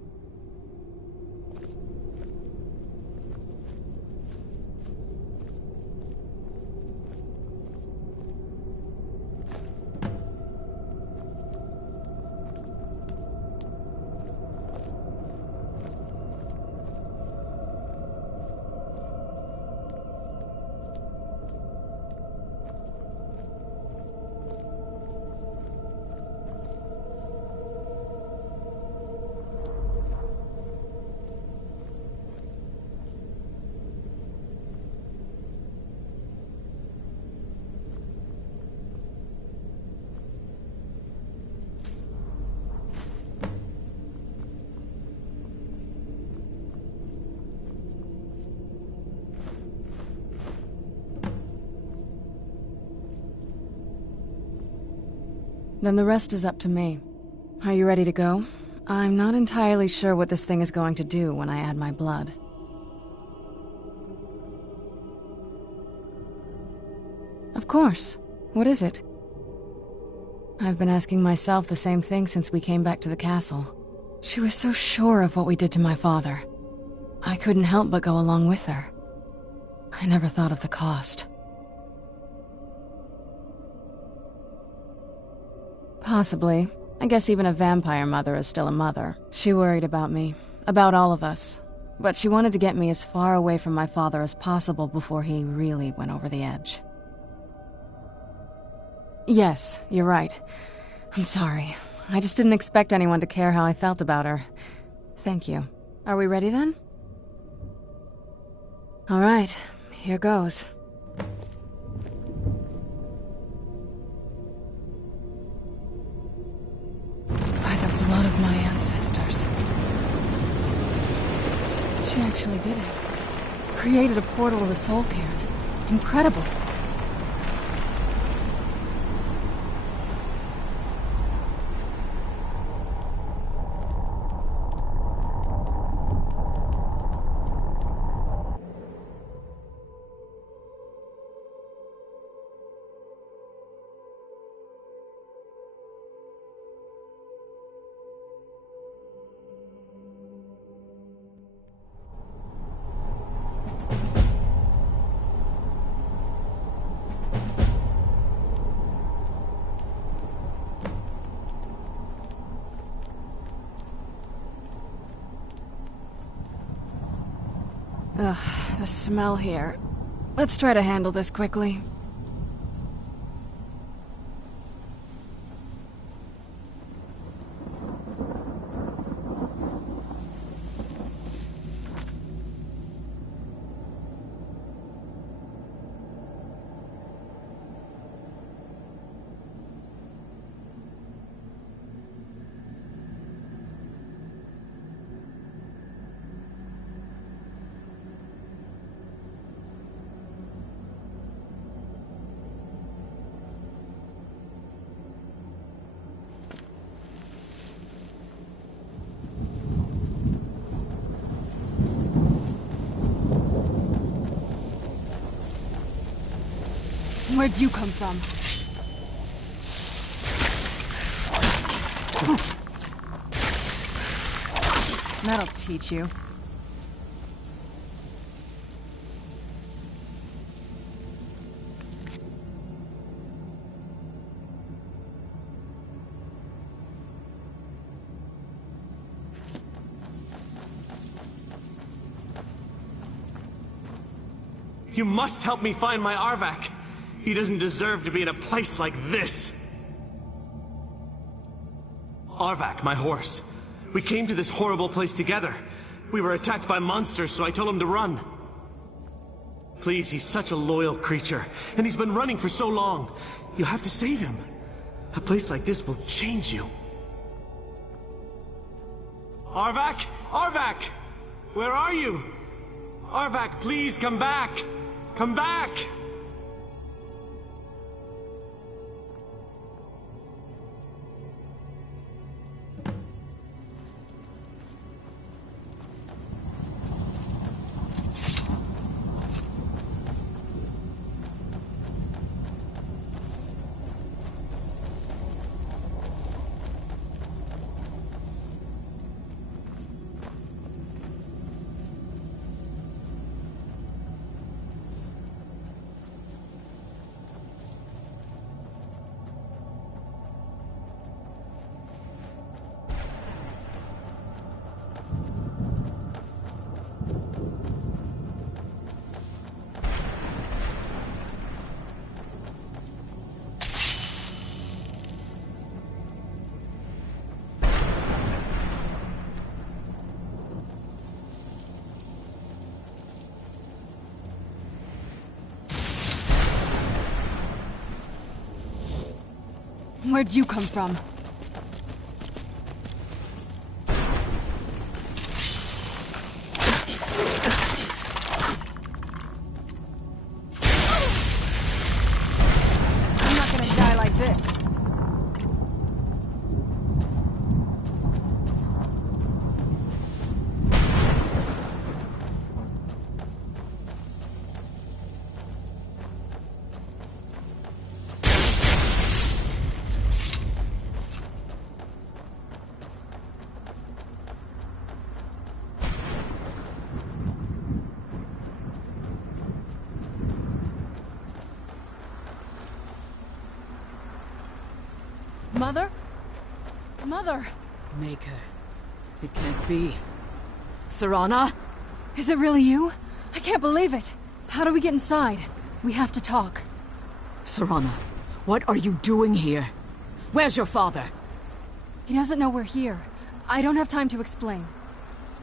Then the rest is up to me. Are you ready to go? I'm not entirely sure what this thing is going to do when I add my blood. Of course. What is it? I've been asking myself the same thing since we came back to the castle. She was so sure of what we did to my father. I couldn't help but go along with her. I never thought of the cost. Possibly. I guess even a vampire mother is still a mother. She worried about me, about all of us. But she wanted to get me as far away from my father as possible before he really went over the edge. Yes, you're right. I'm sorry. I just didn't expect anyone to care how I felt about her. Thank you. Are we ready then? All right, here goes. Blood of my ancestors. She actually did it. Created a portal of the soul cairn. Incredible. Ugh, the smell here. Let's try to handle this quickly. Where'd you come from? That'll teach you. You must help me find my Arvak. He doesn't deserve to be in a place like this. Arvak, my horse. We came to this horrible place together. We were attacked by monsters, so I told him to run. Please, he's such a loyal creature, and he's been running for so long. You have to save him. A place like this will change you. Arvak? Arvak! Where are you? Arvak, please come back! Come back! Where'd you come from? I'm not gonna die like this. Mother? Mother! Maker. It can't be. Serana? Is it really you? I can't believe it. How do we get inside? We have to talk. Serana, what are you doing here? Where's your father? He doesn't know we're here. I don't have time to explain.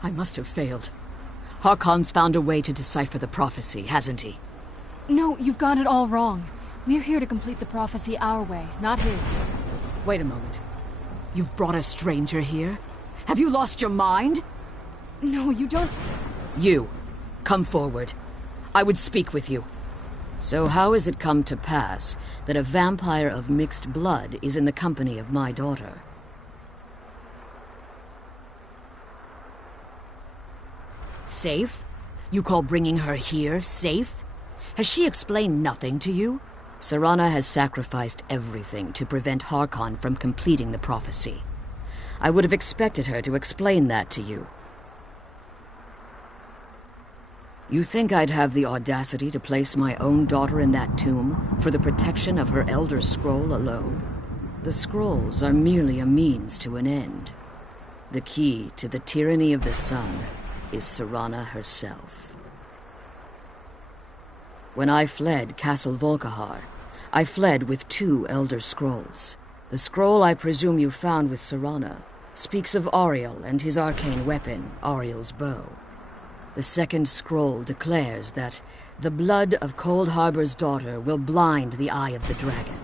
I must have failed. Harkon's found a way to decipher the prophecy, hasn't he? No, you've got it all wrong. We're here to complete the prophecy our way, not his. Wait a moment. You've brought a stranger here? Have you lost your mind? No, you don't... You, come forward. I would speak with you. So how has it come to pass that a vampire of mixed blood is in the company of my daughter? Safe? You call bringing her here safe? Has she explained nothing to you? Serana has sacrificed everything to prevent Harkon from completing the prophecy. I would have expected her to explain that to you. You think I'd have the audacity to place my own daughter in that tomb for the protection of her Elder Scroll alone? The scrolls are merely a means to an end. The key to the tyranny of the sun is Serana herself. When I fled Castle Volkihar, I fled with 2 Elder Scrolls. The scroll I presume you found with Serana speaks of Auriel and his arcane weapon, Auriel's bow. The second scroll declares that the blood of Cold Harbor's daughter will blind the eye of the dragon.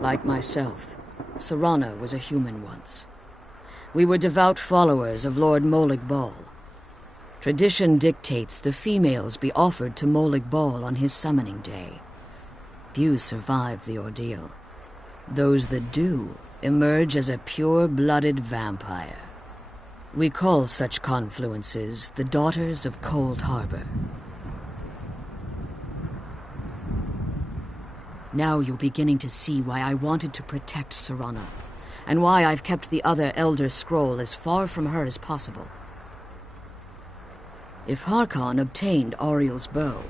Like myself, Serana was a human once. We were devout followers of Lord Molig Bal. Tradition dictates the females be offered to Molig Bal on his summoning day. Few survive the ordeal. Those that do emerge as a pure-blooded vampire. We call such confluences the Daughters of Cold Harbor. Now you're beginning to see why I wanted to protect Serana, and why I've kept the other Elder Scroll as far from her as possible. If Harkon obtained Auriel's bow,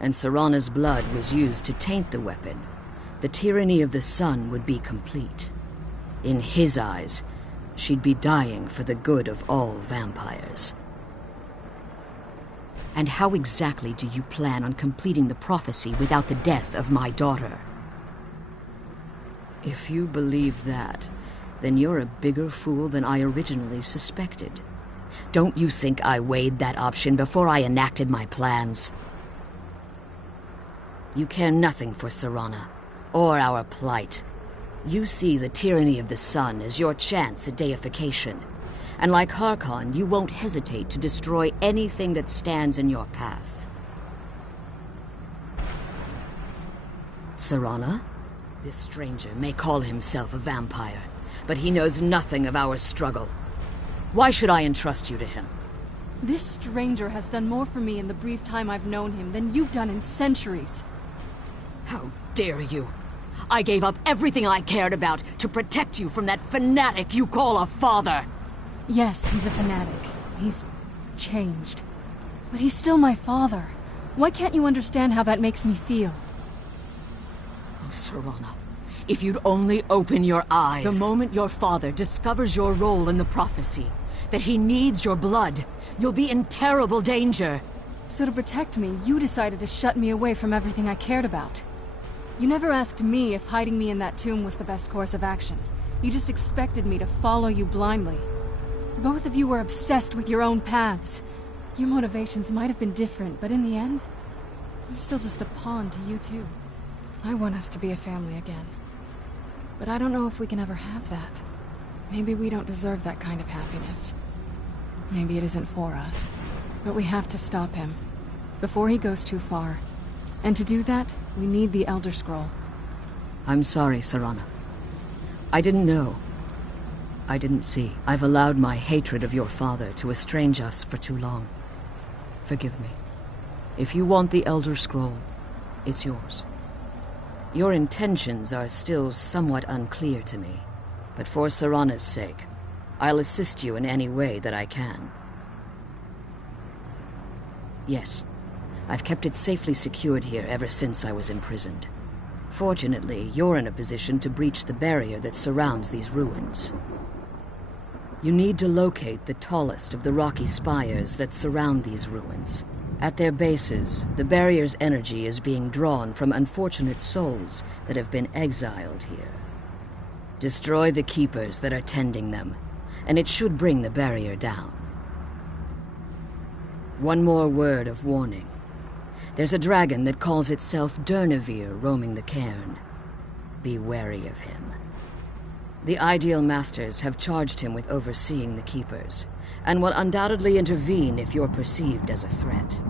and Serana's blood was used to taint the weapon, the tyranny of the sun would be complete. In his eyes, she'd be dying for the good of all vampires. And how exactly do you plan on completing the prophecy without the death of my daughter? If you believe that, then you're a bigger fool than I originally suspected. Don't you think I weighed that option before I enacted my plans? You care nothing for Serana, or our plight. You see the tyranny of the sun as your chance at deification. And like Harkon, you won't hesitate to destroy anything that stands in your path. Serana? This stranger may call himself a vampire, but he knows nothing of our struggle. Why should I entrust you to him? This stranger has done more for me in the brief time I've known him than you've done in centuries. How dare you! I gave up everything I cared about to protect you from that fanatic you call a father! Yes, he's a fanatic. He's changed. But he's still my father. Why can't you understand how that makes me feel? Oh, Serana, if you'd only open your eyes. The moment your father discovers your role in the prophecy, that he needs your blood, you'll be in terrible danger. So to protect me, you decided to shut me away from everything I cared about. You never asked me if hiding me in that tomb was the best course of action. You just expected me to follow you blindly. Both of you were obsessed with your own paths. Your motivations might have been different, but in the end, I'm still just a pawn to you two. I want us to be a family again. But I don't know if we can ever have that. Maybe we don't deserve that kind of happiness. Maybe it isn't for us. But we have to stop him, before he goes too far. And to do that, we need the Elder Scroll. I'm sorry, Serana. I didn't know. I didn't see. I've allowed my hatred of your father to estrange us for too long. Forgive me. If you want the Elder Scroll, it's yours. Your intentions are still somewhat unclear to me, but for Serana's sake, I'll assist you in any way that I can. Yes, I've kept it safely secured here ever since I was imprisoned. Fortunately, you're in a position to breach the barrier that surrounds these ruins. You need to locate the tallest of the rocky spires that surround these ruins. At their bases, the barrier's energy is being drawn from unfortunate souls that have been exiled here. Destroy the keepers that are tending them, and it should bring the barrier down. One more word of warning. There's a dragon that calls itself Durnevere roaming the cairn. Be wary of him. The Ideal Masters have charged him with overseeing the Keepers, and will undoubtedly intervene if you're perceived as a threat.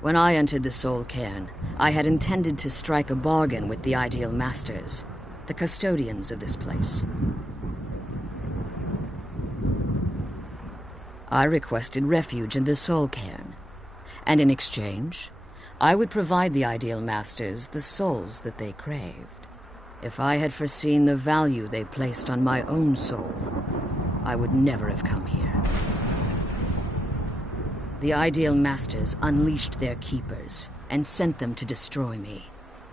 When I entered the Soul Cairn, I had intended to strike a bargain with the Ideal Masters, the custodians of this place. I requested refuge in the Soul Cairn, and in exchange, I would provide the Ideal Masters the souls that they craved. If I had foreseen the value they placed on my own soul, I would never have come here. The Ideal Masters unleashed their keepers and sent them to destroy me.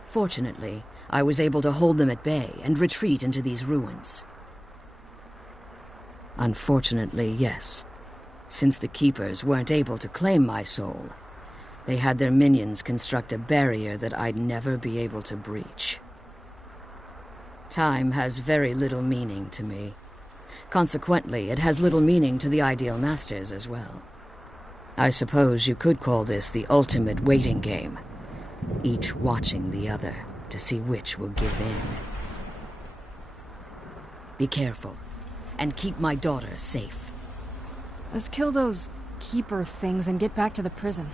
Fortunately, I was able to hold them at bay and retreat into these ruins. Unfortunately, yes. Since the Keepers weren't able to claim my soul, they had their minions construct a barrier that I'd never be able to breach. Time has very little meaning to me. Consequently, it has little meaning to the Ideal Masters as well. I suppose you could call this the ultimate waiting game, each watching the other to see which will give in. Be careful, and keep my daughter safe. Let's kill those keeper things and get back to the prison.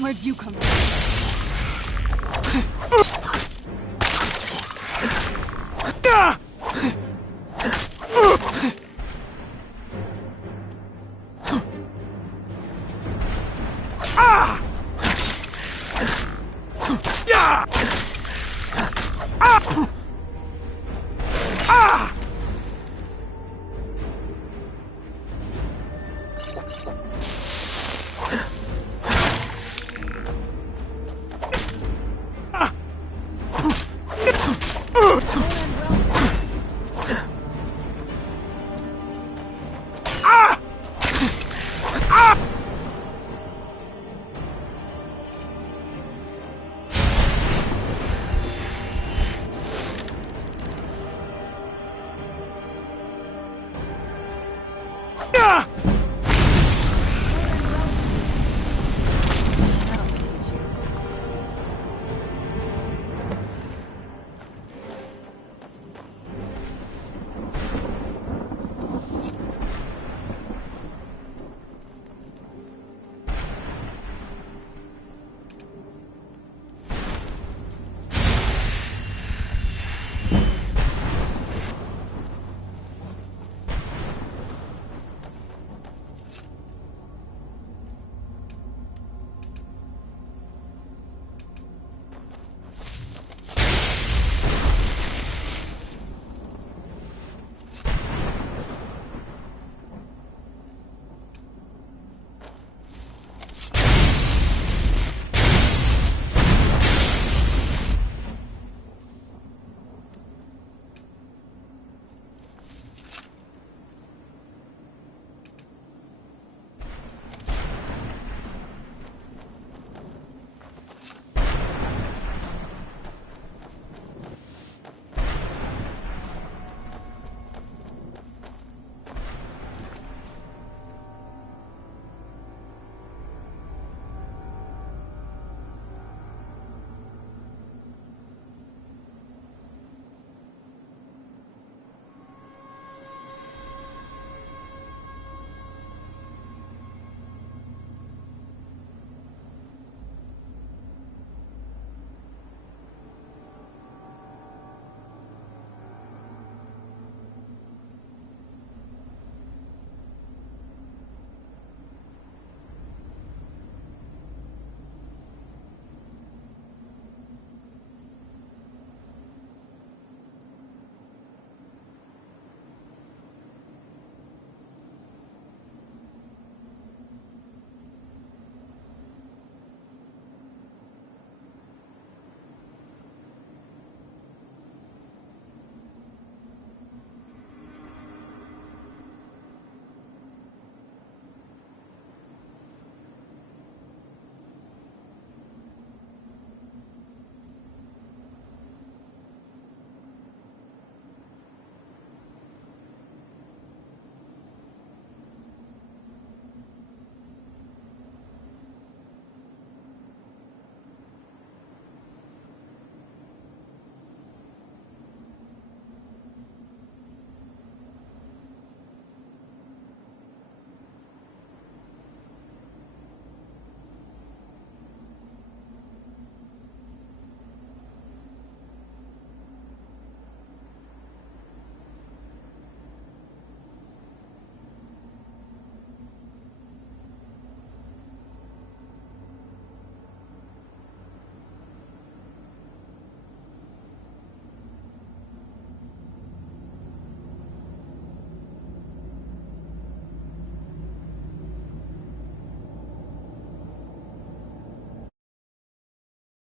Where'd you come from?